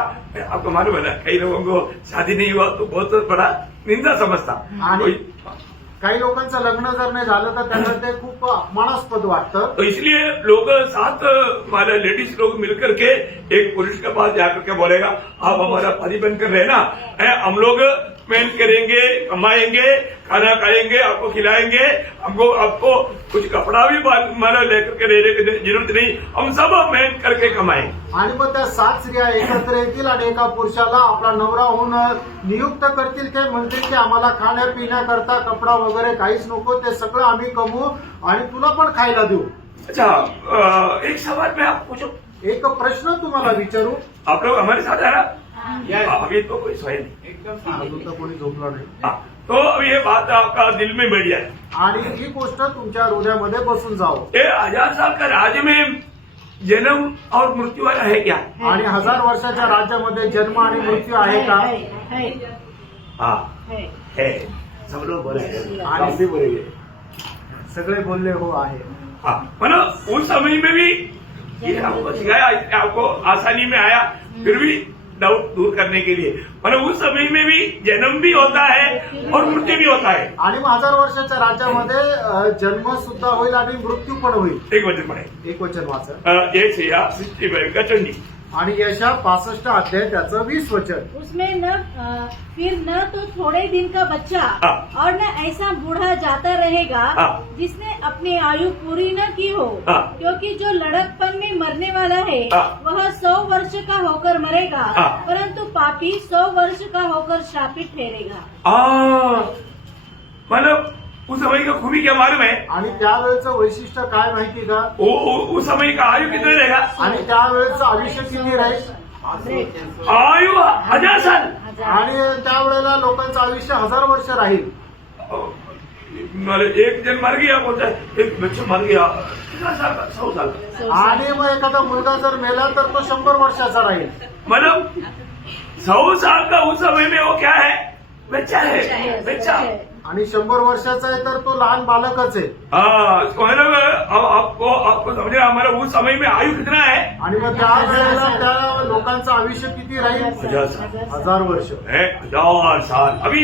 आपको मालूम है ना, कई लोगों को शादी नहीं हुआ तो बहुत बड़ा निंदा समझता. आणि कोई- काही लोकांचं लग्न जर नाही झालं तर त्यांना ते खूप अपमानास्पद वाटतं. तो इसलिए लोग 7 हमारे लेडीज लोग मिलकर के एक पुरुष के पास जाकर के बोलेगा आप हमारा पति बनकर रहना है, हम लोग मेहनत करेंगे, कमाएंगे, खाना खाएंगे, आपको खिलाएंगे, हमको आपको कुछ कपड़ा भी हमारा लेकर के रहने की जरूरत नहीं, हम सब मेहनत करके कमाएंगे. आणि मग त्या 7 स्त्रिया एकत्र येतील आणि एका पुरुषाला आपला नवरा होऊन नियुक्त करतील. ते म्हणतील की आम्हाला खाण्यापिण्याकरता कपडा वगैरे काहीच नको, ते सगळं आम्ही कमवू आणि तुला पण खायला देऊ. अच्छा, एक सवाल मैं आपको पूछूं, एक प्रश्न तुम्हाला विचारू. आप लोग हमारे साथ है ना? अभी तो कोई सोए नहीं. अजून तर कोणी झोपला नाही. हाँ, तो अब ये बात आपका दिल में बैठ जाए. आणि ही गोष्ट तुमच्या हृदयामध्ये बसून जावं. ये 1000 साल का राज्य में जन्म और मृत्यु वाला है क्या? आणि 1000 वर्षाच्या राज्यामध्ये जन्म आणि मृत्यू आहे का? है, हाँ है. है. सब लोग बोले हैं. आणि आप भी बोलेंगे. सगळे बोलले हो आहे. हाँ, मतलब उस समय में भी ये आपको सिखाया, आपको आसानी में आया, फिर भी डाउट दूर करने के लिए. मतलब उस समय में भी जन्म भी होता है और मृत्यू भी होता है. आणि मग 1000 वर्षाच्या राज्यामध्ये जन्म सुद्धा होईल आणि मृत्यू पण होईल. एक वचन पढ़े. एक वचन वाचा. एक से या 65 का चंडी. आणि यशा 65 अध्याय त्याचं 20 वचन. उसमें फिर न तो थोड़े दिन का बच्चा हाँ। और न ऐसा बूढ़ा जाता रहेगा हाँ। जिसने अपनी आयु पूरी न की हो, हाँ। क्योंकि जो लड़कपन में मरने वाला है हाँ। वह 100 वर्ष का होकर मरेगा, हाँ। परंतु पापी 100 वर्ष का होकर शापित ठहरेगा. मतलब उस समय का खूबी क्या मालूम है? आणि त्यावेळेचं वैशिष्ट्य काय माहिती का? उस समय का आयु कितने रहेगा? आणि त्यावेळेचं आयुष्य किती राहील? आयु 1000 साल. आणि त्यावेळेला लोकांचं आयुष्य 1000 वर्ष राहील. मतलब एक जन मर गया, बोलता है एक बच्चा मर गया, कितना साल का? 100 साल का. आणि मग एखादा मुलगा जर मेला तर तो 100 वर्षाचा राहील. मतलब 100 साल का उस समय में वो क्या है? बच्चा है, बच्चा. आणि 100 वर्षाचा आहे तर तो लहान बालकच आहे. हाँ, मतलब अब आपको समझना, हमारा उस समय में आयु कितना है? आणि मग त्यावेळेला त्या लोकांचं आयुष्य किती राहील? 1000 साल. 1000 वर्ष. है 1000 साल. अभी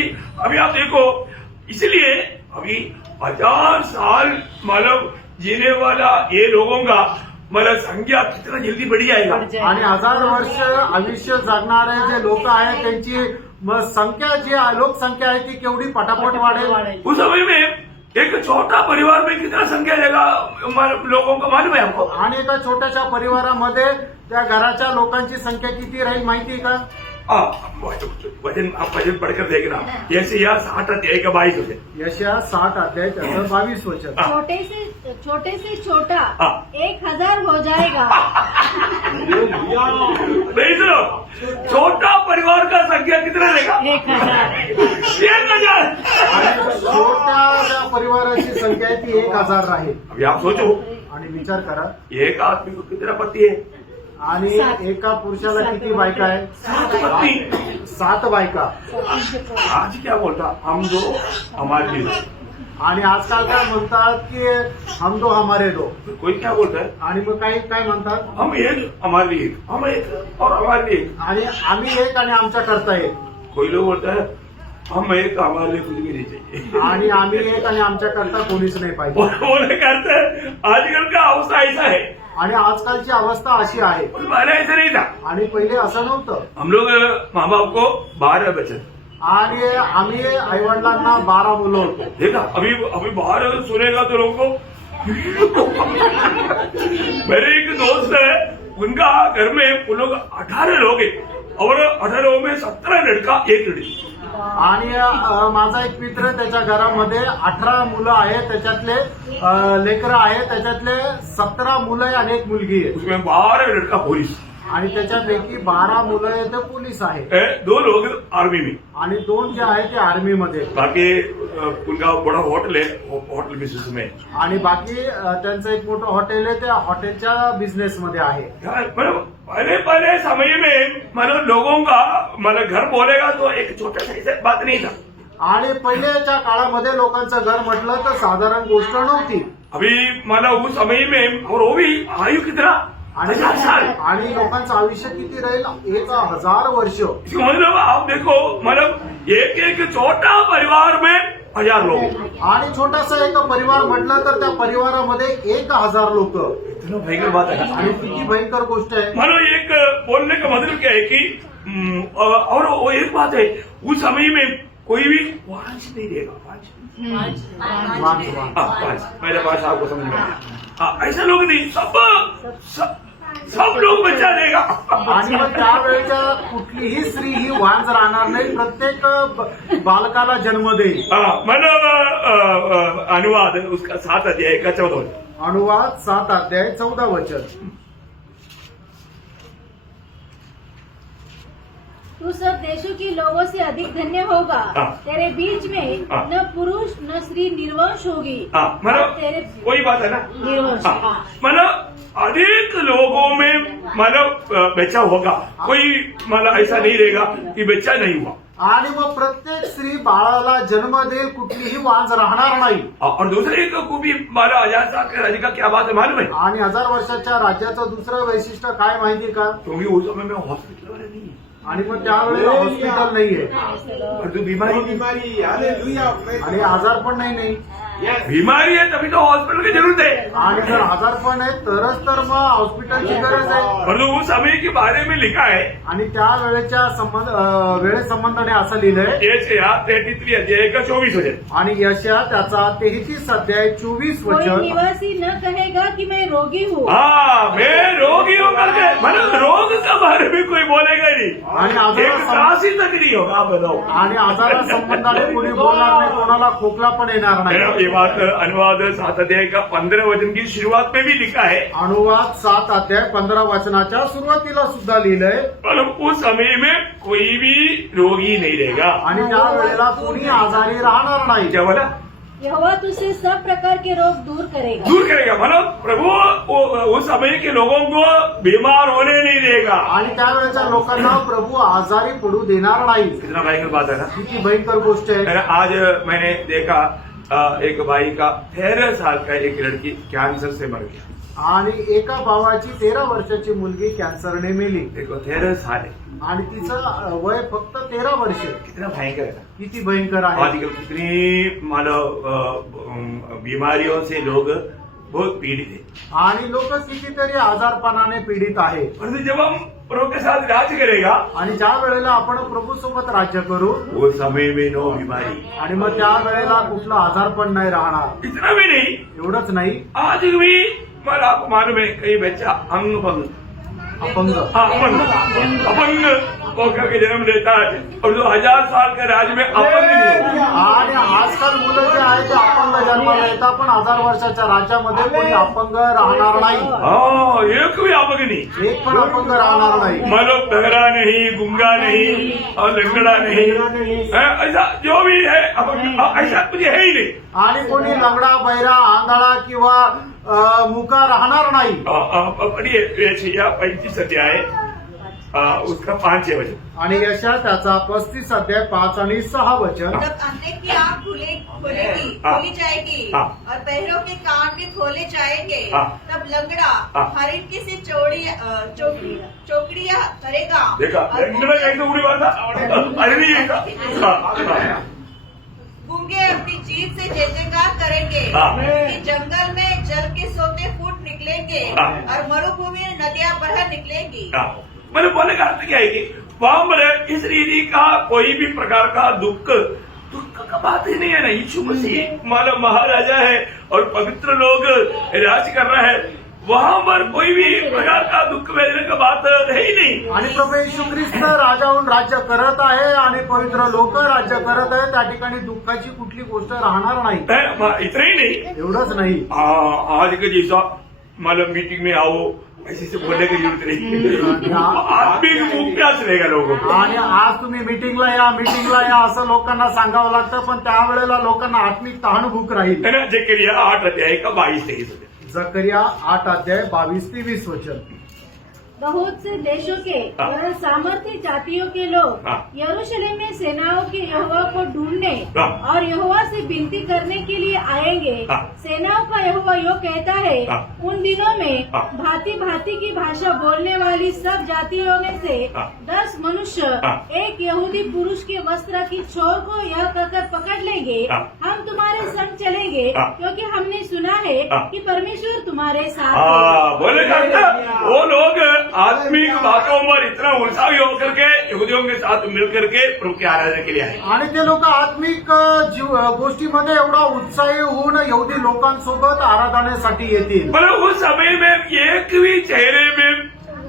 आप देखो, इसलिए अभी 1000 साल मतलब जीने वाला ये लोगों का मतलब संख्या कितना जल्दी बढ़ी जाएगा. आणि 1000 वर्ष आयुष्य जगणारे जे लोक आहेत त्यांची संख्या जी लोकसंख्या आहे ती केवढी पटापट वाढेल. उस समय में एक छोटा परिवार में कितना संख्या रहेगा लोगों का मालूम है आपको? आणि एका छोट्याशा परिवारामध्ये त्या घराच्या लोकांची संख्या किती राहील माहिती का? वचन आप वचन पढ़कर देखना. जैसे यह 60 अध्याय का 22 होते. यशया 60 अध्याय त्याचं 22 वचन. छोटे से छोटा हाँ। 1000 हो जाएगा. नहीं सुनो, छोटा परिवार का संख्या कितना रहेगा? 1000. आणि छोट्या ज्या परिवाराची संख्या आहे ती 1000 राहील. अभी आप सोचो, आणि विचार करा, एक आदमी को कितना पति है? आणि एका पुरुषाला किती बायका आहे? 7 7 बायका. आज क्या बोलता? हम दो हमारे दो. आणि आजकाल काय म्हणतात की हम दो हमारे दो. कोई क्या बोलता है? आणि मग काही काय म्हणतात? हम एक हमारे लिए एक, हम एक और हमारे लिए एक. आणि आम्ही एक आणि आमच्या करता एक. कोई लोग बोलता है हम एक, हमारे लिए कुछ भी नहीं चाहिए. आणि आम्ही एक आणि आमच्या करता कोणीच नाही पाहिजे. बोले करते हैं. आजकल का अवस्था ऐसा है. आणि आजकालची अवस्था अशी आहे. पहले ऐसा नहीं था. आणि पहिले असं नव्हतं. हम लोग माँ बाप को 12 बच्चे. आणि आम्ही आईवडिलांना 12 मुलं होतो. देखा, अभी बाहर सुनेगा तो लोगों को. मेरे एक दोस्त है, उनका घर में उन लोग 18 लोग हैं और 18 लोगों में 17 लड़का 1 लड़की. आणि माझा एक मित्र त्याच्या घरामध्ये 18 मुलं आहेत, त्याच्यातले लेकरं आहेत, त्याच्यातले 17 मुलं आहे आणि 1 मुलगी आहे. उसमें 12 लड़का पुलिस. आणि त्याच्यापैकी 12 मुलं आहेत ते पोलीस आहेत. 2 लोग आर्मी में. आणि 2 जे आहेत ते आर्मीमध्ये. बाकी उनका बड़ा होटल है, होटल बिजनेस में. आणि बाकी त्यांचं एक मोठं हॉटेल आहे, त्या हॉटेलच्या बिझनेसमध्ये आहे. मतलब पहले समय में मतलब लोगों का मतलब घर बोलेगा तो एक छोटा सा बात नहीं था. आणि पहिल्याच्या काळामध्ये लोकांचं घर म्हटलं तर साधारण गोष्ट नव्हती. अभी मतलब उस समय में और वो भी आयु कितना? 1000 साल. आणि लोकांचं आयुष्य किती राहील? 1000 वर्ष. इसका मतलब आप देखो, मतलब एक छोटा परिवार में 1000 लोग. आणि छोटासा एक परिवार म्हटलं तर त्या परिवारामध्ये 1000 लोक. इतना भयंकर बात है. आणि किती भयंकर गोष्ट आहे. मतलब एक बोलने का मतलब क्या है कि और वो एक बात है, उस समय में कोई भी वांछ नहीं देगा. वांछ. पहले भाषा आपको समझ में आया. हाँ, ऐसा लोग नहीं, सब लोग बच्चा देगा. आणि मग त्यावेळेच्या कुठलीही स्त्री ही वांज राहणार नाही, प्रत्येक बालकाला जन्म देईल. मतलब अनुवाद उसका 7 अध्याय का 14 वचन। अनुवाद 7 अध्याय 14 वचन। तू सब देशों के लोगों से अधिक धन्य होगा। हाँ। तेरे बीच में हाँ। न पुरुष न स्त्री निर्वंश होगी। हाँ, और मतलब तेरे वही बात है ना। निर्वंश। हाँ, हाँ। मतलब अधिक लोगों में मतलब बच्चा होगा, कोई मतलब ऐसा नहीं रहेगा कि बच्चा नहीं हुआ। आणि मग प्रत्येक स्त्री बाळाला जन्म देईल, कुठलीही वांज राहणार नाही। और दूसरे एक खूबी मला 1000 साल के राज्य का क्या बात है मालूम है? आणि 1000 वर्षाच्या राज्याचं दुसरं वैशिष्ट्य काय माहिती का? क्योंकि उस समय में हॉस्पिटल वाले नहीं है आणि मग त्यावेळेला हॉस्पिटल नाहीये और जो बीमारी बीमारी हालेलुया आणि आजार पण नाही। बीमारी है तभी तो हॉस्पिटल की जरूरत है। आणि जर आजार पण आहे तरच तर मग हॉस्पिटलची गरज आहे। और जो उस समय के बारे में लिखा है आणि त्या वेळेच्या वेळेसंबंधाने असं लिहिलंय। यशाया 33 अध्याय का 24 वचन। आणि यशया त्याचा 33 अध्याय 24 कोई वचन। निवासी न कहेगा कि मैं रोगी हूँ। हाँ, मैं रोगी हूँ करके मतलब रोग के बारे में कोई बोलेगा नहीं, आणि एक त्रास ही तक नहीं होगा। आप बताओ। आणि आजारा संबंधाने कोणी बोलणार नाही, कोणाला खोकला पण येणार नाही। ये बात अनुवाद 7 अध्याय का 15 वचन की शुरुआत में भी लिखा है। अनुवाद 7 अध्याय 15 वचनाच्या सुरुवातीला सुद्धा लिहिलंय। मतलब उस समय में कोई भी रोगी नहीं रहेगा। आणि त्या वेळेला कोणी आजारी राहणार नाही। क्या बोला? यहोवा तुझसे सब प्रकार के रोग दूर करेगा। दूर करेगा, मतलब प्रभु उस समय के लोगों को बीमार होने नहीं देगा। आणि त्यावेळेच्या लोकांना प्रभु आजारी पडू देणार नाही। कितना भयंकर बात है ना। किती भयंकर गोष्ट आहे। आज मैंने देखा एक भाई का 13 साल का एक लड़की कैंसर से मर गया। आणि एका भावाची 13 वर्षाची मुलगी कॅन्सरने मेली। देखो 13 साल है आणि तिचं वय फक्त 13 वर्ष। कितना भयंकर है ना। किती भयंकर आहे। आजकल कितनी मतलब बीमारियों से लोग बहुत पीड़ित है आणि लोक कितीतरी आजारपणाने पीडित आहे। परंतु जब हम प्रभु के साथ राज्य करेगा आणि ज्या वेळेला आपण प्रभू सोबत राज्य करू वो समय में नो बीमारी, आणि मग त्या वेळेला कुठला आजार पण नाही राहणार। इतना भी नहीं। एवढंच नाही, आज भी मतलब आपको मालूम है कई बच्चा अंग भंग अपंग अपंग होकर के जन्म लेता है और जो 1000 साल के राज्य में अपंग नहीं होगा। आणि आजकाल मुलं जे आहे ते अपंग जन्माला येतात, पण 1000 वर्षाच्या राज्यामध्ये कोणी अपंग राहणार नाही। हाँ, एक भी अपंग नहीं, एक पण अपंग राहणार नाही। मतलब बहरा नहीं, गूंगा नहीं और लंगड़ा नहीं, ऐसा जो भी है अपंग ऐसा कुछ है ही नहीं। आणि कोणी लंगडा, बैरा, आंधळा किंवा मुका राहणार नाही। पढ़िए यशाया 35 अध्याय उसका 5 वचन। आणि यशा त्याचा 35 अध्याय 5 आणि 6 वचन। जब अंधे की आंख खोली हाँ। जाएगी हाँ। और बहरों के कान भी खोले जाएंगे, हाँ। तब लंगड़ा हाँ। हरिन की सी चौकड़ियाँ करेगा। देखा और लंगड़ा कैसे उड़ी बात था? अरे नहीं है का? गूंगे अपनी जीभ से जय जयकार करेंगे। हाँ। क्योंकि जंगल में जल के सोते फूट निकलेंगे हाँ। और मरुभूमि में नदियां बह निकलेंगी। मैंने बोलने का अर्थ क्या है कि वहां पर इस रीति का कोई भी प्रकार का दुख का बात ही नहीं है ना। यीशु मसीह मानव महाराजा है और पवित्र लोग राज कर रहे हैं, वहां पर कोई भी प्रकार का दुख वेदना का बात है ही नहीं। आणि प्रभू येशू ख्रिस्त राजाहून राज्य करत आहे आणि पवित्र लोक राज्य करत आहे, त्या ठिकाणी दुःखाची कुठली गोष्ट राहणार नाही। इतना ही नहीं, एवढंच नाही, आज के जैसा मतलब मीटिंग में आओ ऐसे से बोलने की जरूरत नहीं। आत्मिक भूख प्यास रहेगा लोगों को। आणि आज तुम्ही मीटिंगला या असं लोकांना सांगावं लागतं, पण त्यावेळेला लोकांना आत्मिक तहानभूक राहील। है ना। जकरिया 8 अध्याय का 22-23 वचन। जकरिया 8 अध्याय 22-23 वचन। बहुत से देशों के हाँ। और सामर्थ्य जातियों के लोग हाँ। यरूशलेम में सेनाओं के यहोवा को ढूंढने हाँ। और यहोवा से विनती करने के लिए आएंगे। हाँ। सेनाओं का यहोवा यो कहता है, हाँ। उन दिनों में हाँ। भांति भांति की भाषा बोलने वाली सब जातियों में से हाँ। 10 मनुष्य हाँ। एक यहूदी पुरुष के वस्त्र की छोर को यह कहकर पकड़ लेंगे, हाँ। हम तुम्हारे संग चलेंगे, हाँ। क्योंकि हमने सुना है हाँ। कि परमेश्वर तुम्हारे साथ हाँ, बोले करता वो लोग आत्मिक बातों पर इतना उत्साही होकर के यहूदियों के साथ मिलकर के प्रभु की आराधना के लिए आए। आणि ते लोक आत्मिक गोष्टीमध्ये एवढा उत्साही होऊन यहुदी लोकांसोबत आराधनेसाठी येतील। मतलब उस समय में एक भी चेहरे में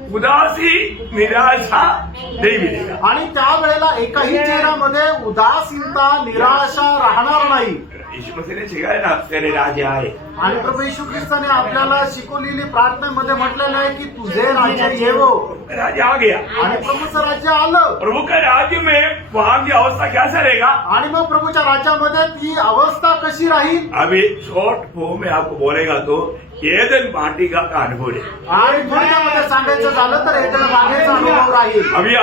उदासी निराशा नहीं मिलेगा। आणि त्यावेळेला एकाही चेहऱ्यामध्ये उदासीनता निराशा राहणार नाही। यीशु मसीह ने सिखाया ना, तेरे राज्य आए। आणि प्रभू येशू ख्रिस्ताने आपल्याला शिकवलेली प्रार्थनेमध्ये म्हटलेलं आहे की तुझे राज्य येवो, राज्य आ गया आणि प्रभूचं राज्य आलं। प्रभु का राज्य में वहां की अवस्था कैसा रहेगा? आणि मग प्रभूच्या राज्यामध्ये ती अवस्था कशी राहील? अभी शॉर्ट फॉर्म में आपको बोलेगा तो एदन वाटिका का अनुभव है। आणि थोडक्यामध्ये सांगायचं झालं तर एदन बागेचा अनुभव राहील। अभी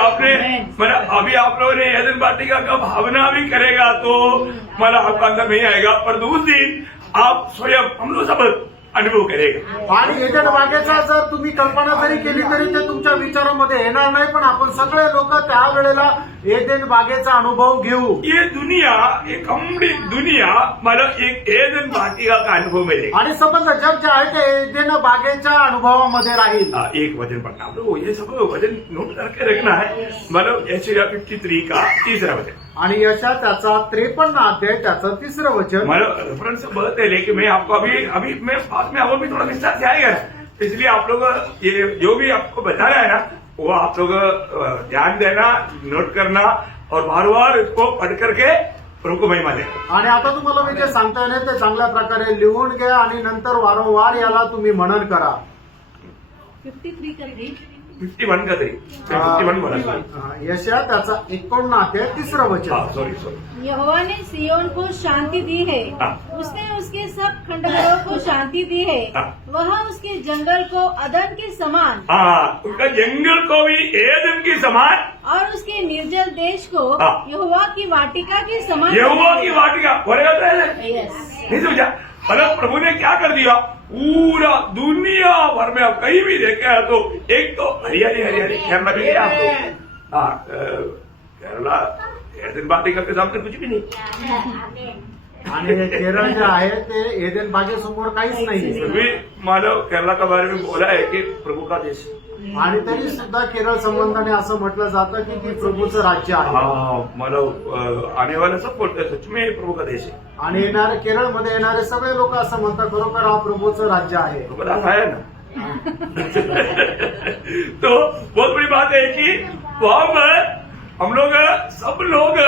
आप लोगों ने एदन वाटिका का भावना भी करेगा तो मला आपका अंदर नहीं आएगा, पर उस दिन आप स्वयं हम लोग सब अनुभव करेगा। आणि एदन बागेचा जर तुम्ही कल्पना जरी केली तरी ते तुमच्या विचारामध्ये येणार नाही, पण आपण सगळे लोक त्यावेळेला एदन बागेचा अनुभव घेऊ। ये दुनिया, एक कंप्लीट दुनिया मला एक एदन वाटिका का अनुभव मिलेगा। आणि संबंध जग जे आहे ते एदन बागेच्या अनुभवामध्ये राहील। एक वचन पढ़ना, आप लोग ये सब वचन नोट करके रखना है। मतलब यशायाह 53 का 3रा वचन, आणि यशा त्याचा 53 अध्याय त्याचं 3रं वचन। मतलब रेफरेंस बहुत है, लेकिन मैं आपको अभी मैं बाद में आपको भी थोड़ा विस्तार से आएगा, इसलिए आप लोग ये जो भी आपको बता रहा है ना, वो आप लोग ध्यान देना, नोट करना और बार बार इसको पढ़ करके प्रभु को महिमा देना। आणि आता तुम्हाला मी जे सांगता येईल ते चांगल्या प्रकारे लिहून घ्या आणि नंतर वारंवार याला तुम्ही मनन करा। 53 का 3 51 का 3 51 बोला। यशा त्याचा 51 अध्याय 3रं वचन। सॉरी यहोवा ने सियोन को शांति दी है, उसने उसके सब खंडहरों को शांति दी है, वह उसके जंगल को अदन के समान, उसका जंगल को भी एदन के समान और उसके निर्जल देश को यहोवा की वाटिका के समान। यहोवा की वाटिका बोलेगा तो यस, नहीं समझा? मतलब प्रभु ने क्या कर दिया, पूरा दुनिया भर में आप कहीं भी देखे हैं तो एक तो हरियाली हरियाली केरला भी है आपको। केरला एदन वाटिका के सामने कुछ भी नहीं। आणि केरळ जे आहे ते एदन बागेसमोर काहीच नाही। फिर भी मानव केरला का बारे में बोला है कि प्रभु का देश, आणि तरी सुद्धा केरळ संबंधाने असं म्हटलं जातं की ती प्रभूचं राज्य आहे। मतलब आने वाले सब बोलते हैं सच में प्रभु का देश है। आणि येणारे केरळमध्ये येणारे सगळे लोक असं म्हणतात खरोखर हा प्रभूचं राज्य आहे। तो बता है ना। तो बहुत बड़ी बात है कि वहां पर हम लोग सब लोग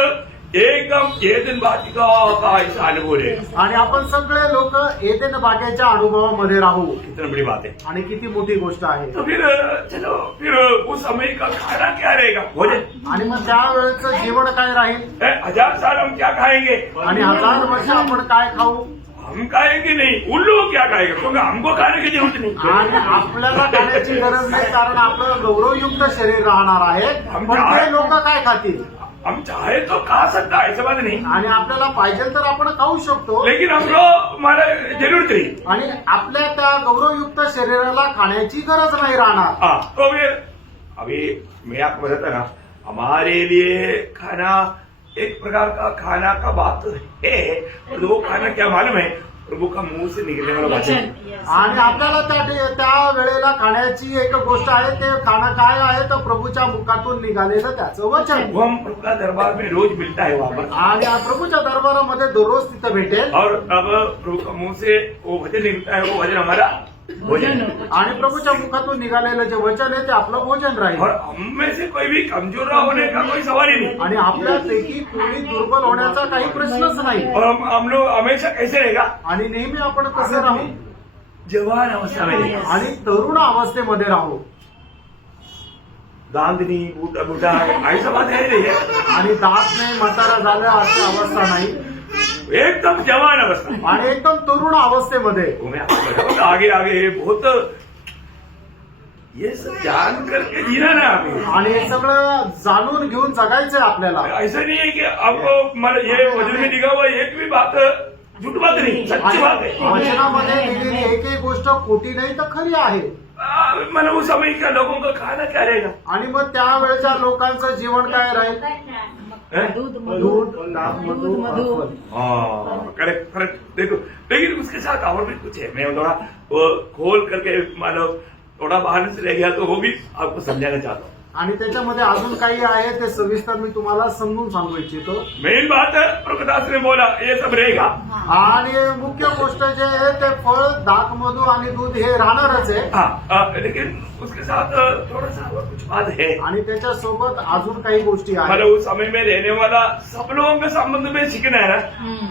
एकदम एदन वाटिका का ऐसा अनुभव है। आणि आपण सगळे लोक एदन बागेच्या अनुभवामध्ये राहू। कितना बड़ी बात है। आणि किती मोठी गोष्ट आहे। तो फिर चलो फिर उस समय का खाना क्या रहेगा, भोजन। आणि मग त्यावेळेचं जीवन काय राहील? 1000 साल हम क्या खाएंगे, आणि 1000 वर्ष आपण काय खाऊ? हम खाएंगे नहीं, उन लोग क्या खाएंगे, क्योंकि हमको खाने की जरूरत नहीं। आणि आपल्याला खाण्याची गरज नाही, कारण आपलं गौरवयुक्त शरीर राहणार आहे। पण ते लोक काय खातील? हम चाहे तो खा सकता है, ऐसा बात नहीं। आणि आपल्याला पाहिजे तर आपण खाऊ शकतो, लेकिन हमको हमारा जरूरत नहीं। आणि आपल्या त्या गौरवयुक्त शरीराला खाण्याची गरज नहीं राहणार। तो फिर अभी मैं आपको बताता ना, हमारे लिए खाना एक प्रकार का खाना का बात है, और वो खाना क्या मालूम है, प्रभु का मुंह से निकलने वाला वचन। आणि आपल्याला त्या वेळेला खाण्याची एक गोष्ट आहे, ते खाणं काय आहे तर प्रभूच्या मुखातून निघालेलं त्याचं वचन। वो हम प्रभु का दरबार में रोज मिलता है वहाँ पर, आणि प्रभूच्या दरबारामध्ये दररोज तिथं भेटेल। और अब प्रभु का मुंह से वो वचन निकलता है, वो वचन हमारा भोजन। आणि प्रभूच्या मुखातून निघालेलं जे वचन आहे ते आपलं भोजन राहील। और हम में से कोई भी कमजोर होने का कोई सवाल ही नहीं। आणि आपल्यापैकी कोणी दुर्बल होण्याचा काही प्रश्नच नाही। और हम लोग हमेशा कैसे रहेगा, आणि नेहमी आपण कसं राहू? जवान अवस्था में रहेगा, आणि तरुण अवस्थेमध्ये राहू। दांत नहीं, बूटा बूटा ऐसा बात है नहीं है। आणि दात नाही, म्हातारा झालं अशी अवस्था नाही, एकदम जवान अवस्था। आणि एकदम तरुण अवस्थेमध्ये। वो मैं आपको बताऊंगा, आगे आगे बहुत ये सब जान करके जीना ना अभी। आणि हे सगळं जाणून घेऊन जगायचंय आपल्याला। ऐसा नहीं है कि आपको मतलब ये वचन में लिखा हुआ एक भी बात झूठ बात नहीं, सच्ची बात है। वचनामध्ये लिहिलेली एक एक गोष्ट खोटी नाही तर खरी आहे। मतलब उस समय का लोगों का खाना क्या रहेगा, आणि मग त्यावेळेच्या लोकांचं जीवन काय राहील? दूध दूध, मधु, मधु। फल। Correct correct. देखो, लेकिन उसके साथ और भी कुछ है, मैं थोड़ा वो खोल करके मतलब थोड़ा बाहर से ले गया तो वो भी आपको समझाना चाहता हूँ। आणि त्याच्यामध्ये अजून काही आहे ते सविस्तर मी तुम्हाला समजून सांगू इच्छितो. मेन बात प्रभुदास ने बोला ये सब रहेगा. आणि मुख्य गोष्ट जे आहे ते फळ, दाख, मधु आणि दूध हे राहणारच आहे. हाँ, लेकिन उसके साथ थोड़ा सा और कुछ बात है. आणि त्याच्यासोबत अजून काही गोष्टी आहेत. मतलब उस समय में रहने वाला सब लोगों के संबंध में सीखना है ना,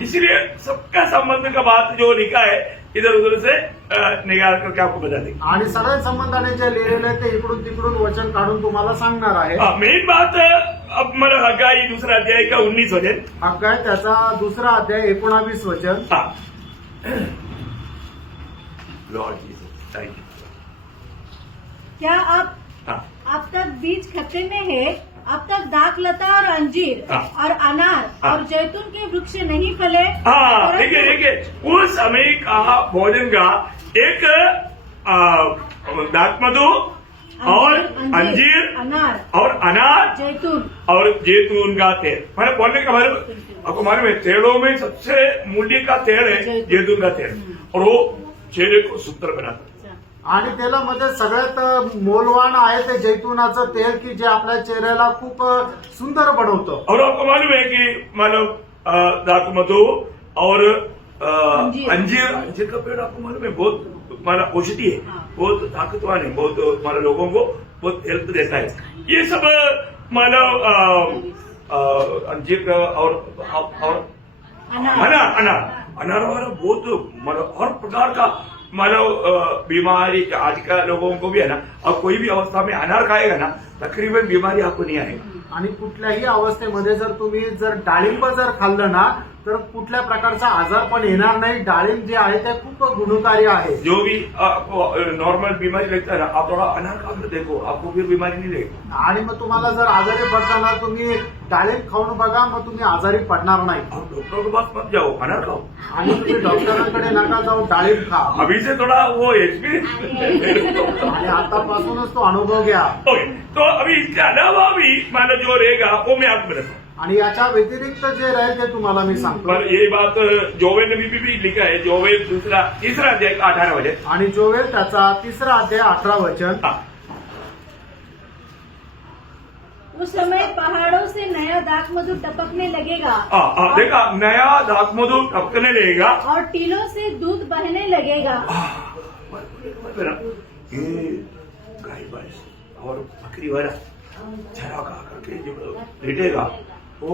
इसलिए सबका संबंध का बात जो लिखा है इधर उधर से निकाल करके आपको बता देंगे. आणि सगळ्या संबंधाने जे लिहिलेलं आहे ते इकडून तिकडून वचन काढून तुम्हाला सांगणार आहे. मेन बात अब मला हगाई दूसरा अध्याय का 19 वचन. हग्गाय त्याचा दुसरा अध्याय 19 वचन. Lord Jesus thank you. क्या अब तक बीज खत्ते में है, अब तक दाख लता और अंजीर और अनार और जैतून के वृक्ष नहीं फले. हाँ, देखिए उस समय का भोजन का एक दाखमधु और अंजीर अनार और अनार जैतून और जैतून का तेल. मैंने बोलने का मतलब आपको मालूम है, तेलों में सबसे मूल्य का तेल है जैतून का तेल, और वो चेहरे को सुंदर बनाता है. आणि तेलामध्ये सगळ्यात मोलवान आहे ते जैतुनाचं तेल की जे आपल्या चेहऱ्याला खूप सुंदर बनवतं. और आपको मालूम है कि मालूम दाखमधु और अंजीर का पेड़ आपको मालूम है बहुत हमारा औषधि है, बहुत ताकतवान है, बहुत हमारे लोगों को बहुत हेल्प देता है. ये सब मालूम अंजीर और अनार वाला बहुत मतलब हर प्रकार का मानव बीमारी आज का लोगों को भी है ना, और कोई भी अवस्था में अनार खाएगा ना तकरीबन बीमारी आपको नहीं आएगी. आणि कुठल्याही अवस्थेमध्ये जर तुम्ही डाळिंब जर खाल्लं ना तर कुठल्या प्रकारचा आजार पण येणार नाही. डाळिंब जे आहे ते खूप गुणकारी आहे. जो भी आपको नॉर्मल बीमारी लगता है ना, आप थोड़ा अनार खा कर देखो, आपको फिर बीमारी नहीं लगेगी. आणि मग तुम्हाला जर आजारी पडताना तुम्ही डाळिंब खाऊन बघा, मग तुम्ही आजारी पडणार नाही. आप डॉक्टर के पास मत जाओ, अनार खाओ. आणि तुम्ही डॉक्टरांकडे नका जाऊ, डाळिंब खा. अभी से थोड़ा वो एक्सपीरियंस. आणि आतापासूनच तो अनुभव घ्या. ओके, तो अभी इसके अलावा भी मानो जो रहेगा वो मैं आपको बताऊँ. आणि याच्या व्यतिरिक्त जे राहील ते तुम्हाला मी सांगतो. पर ये बात जोवेल ने भी लिखा है, जोवेल तीसरा अध्याय का 18 वचन. आणि जोवेल त्याचा 3 अध्याय 18 वचन. उस समय पहाड़ों से नया दाख मधु टपकने लगेगा. देखा, नया दाखमधु टपकने लगेगा और टीलों से दूध बहने लगेगा. ये गाय भैंस और बकरी वाला चरा खा करके जो लेटेगा वो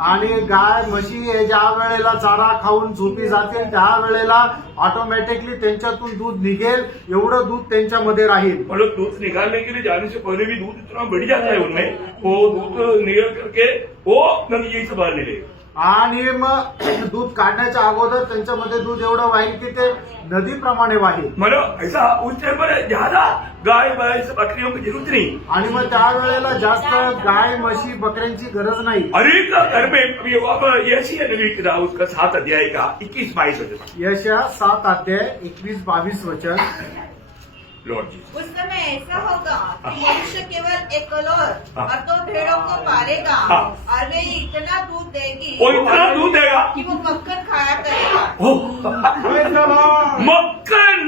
आणि गाय म्हशी हे ज्या वेळेला चारा खाऊन झोपी जातील त्या वेळेला ऑटोमॅटिकली त्यांच्यातून दूध निघेल, एवढं दूध त्यांच्यामध्ये राहील. मतलब दूध निकालने के लिए जाने से पहले भी दूध इतना बढ़ जाता है उनमें, वो दूध निकल करके वो यही से बाहर निकलेगा. आणि मग दूध काढण्याच्या अगोदर त्यांच्यामध्ये दूध एवढं वाहील की ते नदीप्रमाणे वाहील. मतलब ऐसा उस टाइम पर ज्यादा गाय भैंस बकरियों की जरूरत नहीं. आणि मग त्यावेळेला जास्त गाय म्हशी बकऱ्यांची गरज नाही. अरे घर में अभी अब यशी नबी किताब उसका 7 अध्याय का 21-22 वचन. यशया 7 अध्याय 21-22 वचन. लॉर्ड जी, उस समय ऐसा होगा कि मनुष्य केवल एक कलोर और 2 भेड़ों को पालेगा और वे इतना दूध देगी वो इतना दूध देगा कि वो मक्खन खाया करेगा. मक्खन.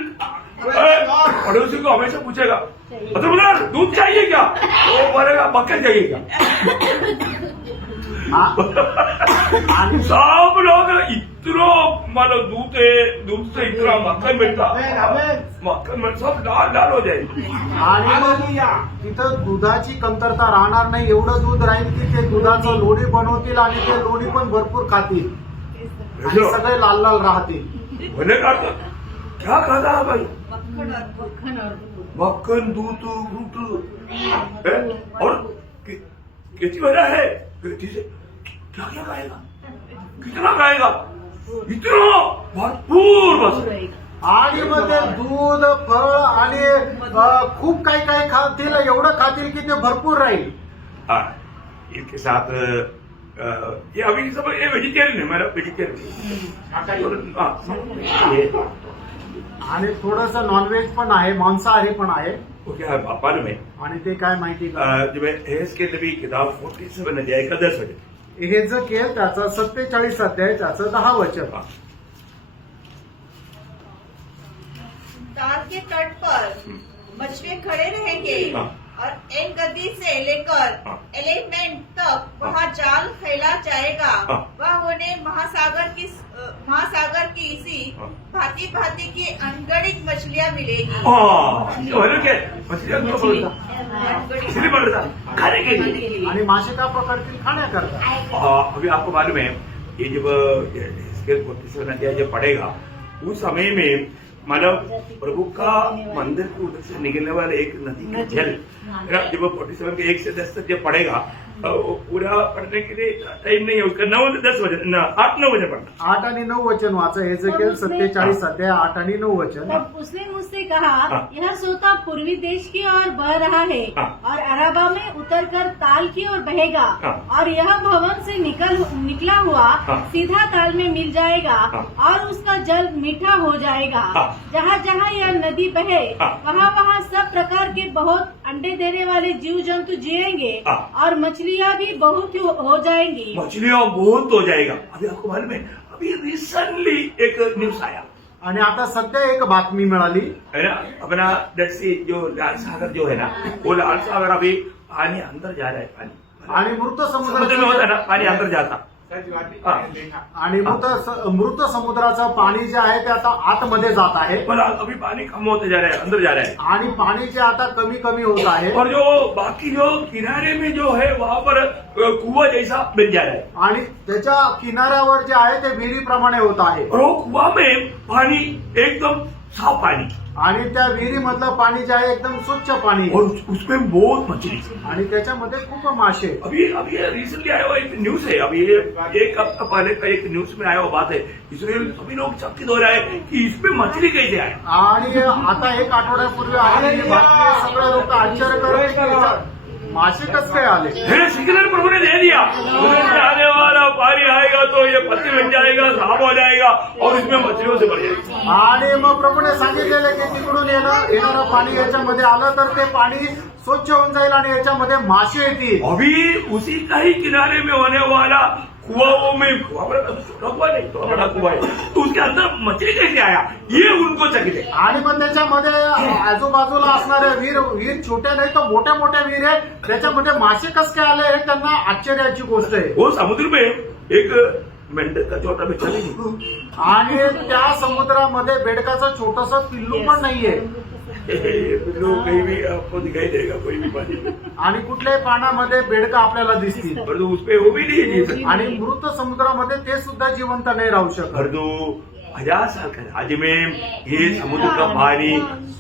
पड़ोसी को हमेशा पूछेगा मतलब दूध चाहिए क्या, वो बोलेगा मक्खन चाहिए क्या. आणि सब लोग इतना मतलब दूध से इतना मक्खन मिलता, मक्खन में सब लाल लाल हो जाएगी. आणि मग तिथं दुधाची कमतरता राहणार नाही, एवढं दूध राहील की ते दुधाचं लोणी बनवतील आणि ते लोणी पण भरपूर खातील आणि सगळे लाल लाल राहतील. बोले का क्या खाता है भाई, मक्खन और मक्खन दूध फ्रूट और कितनी वजह है, क्या क्या खाएगा, कितना खाएगा, इतना भरपूर बस. आणि मग ते दूध फळ आणि खूप काही काही खातील, एवढं खातील की ते भरपूर राहील. इनके साथ ये अभी सब ये वेजिटेरियन है, मेरा वेजिटेरियन. आणि थोडस नॉनव्हेज पण आहे, मांसाहारी पण आहे. वो क्या है मालूम है, आणि ते काय माहिती का, जब के नबी किताब 47 अध्याय का 10 वचन. हेजकेल त्याचा 47 अध्याय त्याचं 10 वचन. ताल के तट पर मछुए खड़े रहेंगे हाँ। और एन गद्दी से लेकर हाँ। एलिमेंट तक वहाँ जाल फैला जाएगा। हाँ। वह उन्हें महासागर की इसी हाँ। भांति भांति की अनगणित मछलियाँ मिलेगी। मछलियां को बोलता इसलिए बोलता खाने के लिए। आणि मासे का पकडतील खाण्याकरता। अभी आपको मालूम है ये जब स्केल 47 अध्याय जब पढ़ेगा उस समय में मतलब प्रभु का मंदिर के उधर से निकलने वाले एक नदी का जल जब 47 के 1 से 10 तक जब पढ़ेगा वो पूरा पढ़ने के लिए टाइम नहीं है उसका 9 से 10 वचन 8-9 वचन पढ़ना 8 आणि 9 वचन वाचा। एजेकिएल 47 अध्याय 8 आणि 9 वचन। तब उसने मुझसे कहा, हाँ। यह सोता पूर्वी देश की ओर बह रहा है हाँ। और अराबा में उतरकर ताल की ओर बहेगा हाँ। और यह भवन से निकला हुआ हाँ। सीधा ताल में मिल जाएगा हाँ। और उसका जल मीठा हो जाएगा। हाँ। जहाँ जहाँ यह नदी बहे हाँ। वहाँ वहाँ सब प्रकार के बहुत अंडे देने वाले जीव जंतु जिएंगे हाँ। और मछलियाँ भी बहुत हो जाएंगी। मछलियां बहुत हो जाएगा। अभी आपको मालूम है अभी रिसेंटली एक न्यूज आया आणि आता सध्या एक बातमी मिळाली है ना अपना डेड सी जो लाल सागर जो है ना वो लाल सागर अभी पानी अंदर जा रहा है पानी आणि मृत समुद्र में होता है समुद्राचं ना पानी अंदर जाता हाँ। आणि मृत समुद्राचं पाणी जे आहे ते आता आतमध्ये जात आहे पर अभी पानी कम होते जा रहा है अंदर जा रहा है आणि पाणी जे आता कमी कमी होत आहे और जो बाकी जो किनारे में जो है वहाँ पर कुआं जैसा बन जा रहा है आणि त्याच्या किनाऱ्यावर जे आहे ते विहिरीप्रमाणे होत आहे और वो कुआं में पानी एकदम साफ पानी आणि त्या विहिरीमधलं पाणी जे आहे एकदम स्वच्छ पाणी और उसमें बहुत मछली आणि त्याच्यामध्ये खूप मासे। अभी रिसेंटली आया हुआ एक न्यूज है अभी ये एक हफ्ता पहले का एक न्यूज में आया हुआ बात है इसमें सभी लोग चकित हो रहे हैं कि इसमें मछली कैसे आए आणि आता एक आठवड्यापूर्वी आलेली बातमी सगळे लोक आश्चर्य करत की याच्यात मासे कसं काय आले। मेरे सिग्नल प्रभु ने दे दिया उधर से आने वाला पानी आएगा तो ये पत्ती बन जाएगा साफ हो जाएगा और इसमें मछलियों से भर जाएगा। आणि मग प्रभूने सांगितलेलं की तिकडून येणारं पाणी याच्यामध्ये आलं तर ते पाणी स्वच्छ होऊन जाईल आणि याच्यामध्ये मासे येतील। अभी उसी का ही किनारे में होने वाला कुआओं में कुआं बड़ा छोटा कुआं नहीं तो बड़ा कुआं है तो उसके अंदर मछली कैसे आया ये उनको चकित है। आणि मग त्याच्यामध्ये आजूबाजूला असणारे विहीर छोट्या नाही तर मोठ्या मोठ्या विहीर आहे त्याच्यामध्ये मासे कस काय आले हे त्यांना आश्चर्याची गोष्ट आहे। वो समुद्र में एक मेंढक का छोटा बच्चा नहीं आणि त्या समुद्रामध्ये बेडकाचं छोटस पिल्लू पण नाहीये पिल्लू कहीं भी आपको दिखाई देगा कोई भी पानी में आणि कुठल्याही पाण्यामध्ये बेडका आपल्याला दिसतील पर तो उसपे वो भी नहीं जी सकता। आणि मृत समुद्रामध्ये ते सुद्धा जिवंत नाही राहू शकत। पर तो 1000 साल का राज्य में ये समुद्र का पानी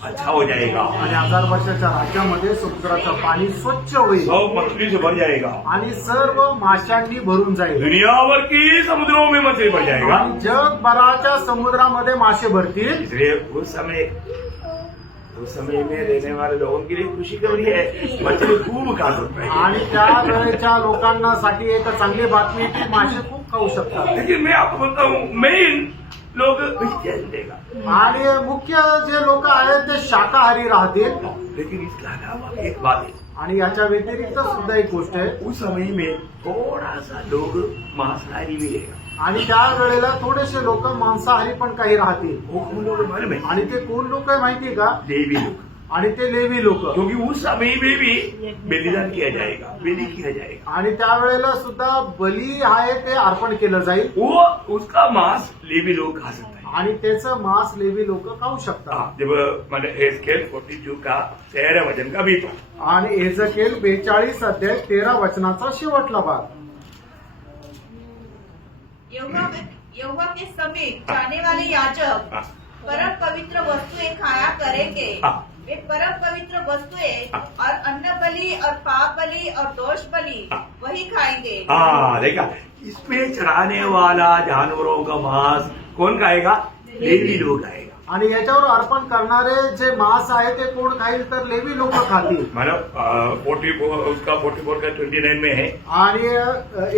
अच्छा हो जाएगा आणि 1000 वर्षाच्या राज्यामध्ये समुद्राचं पाणी स्वच्छ होईल सब मछली से भर जाएगा आणि सर्व माशांनी भरून जाईल दुनिया भर की समुद्रों में मछली भर जाएगा। आणि जगभराच्या समुद्रामध्ये मासे भरतील। इसलिए उस समय में रहने वाले लोगों के लिए खुशखबरी है मछली खूब खा सकते हैं। आणि त्या वेळेच्या लोकांसाठी एक चांगली बातमी की मासे खूप खाऊ शकतात। लेकिन मैं आपको बोलता हूँ मेन लोग वेजिटेरियन देगा आणि मुख्य जे लोक आहेत ते शाकाहारी राहतील। लेकिन इसके अलावा एक बात है आणि याच्या व्यतिरिक्त सुद्धा एक गोष्ट आहे उस समय में थोड़ा सा लोग मांसाहारी भी रहेगा आणि त्या वेळेला थोडेसे लोक मांसाहारी पण काही राहतील। वो कौन लोग मालूम है आणि ते कोण लोक आहे माहितीये का? देवी लोग आणि ते लेवी लोक। क्योंकि उस समय में भी बलिदान किया जाएगा बलि किया जाएगा आणि त्या वेळेला सुद्धा बली आहे ते अर्पण केलं जाईल वो उसका मांस लेवी लोग खा सकता है। आणि त्याचं मांस लेवी लोक खाऊ शकतात। जब मैंने एस्केल 42 का 13 वचन का भी था आणि एजेकिएल 42 अध्याय 13 वचनाचा शेवटला भाग। यहोवा के समीप जाने वाले याजक परम पवित्र वस्तुएं खाया करेंगे। वे परम पवित्र वस्तुएं और अन्न बलि और पाप बलि और दोष बलि वही खाएंगे। देखा इसमें चढ़ाने वाला जानवरों का मांस कौन खाएगा? लेवी लोग खाएगा। आणि याच्यावर अर्पण करणारे जे मांस आहे ते कोण खाईल तर लेवी लोक खातील। मतलब 44 का 29 में है आणि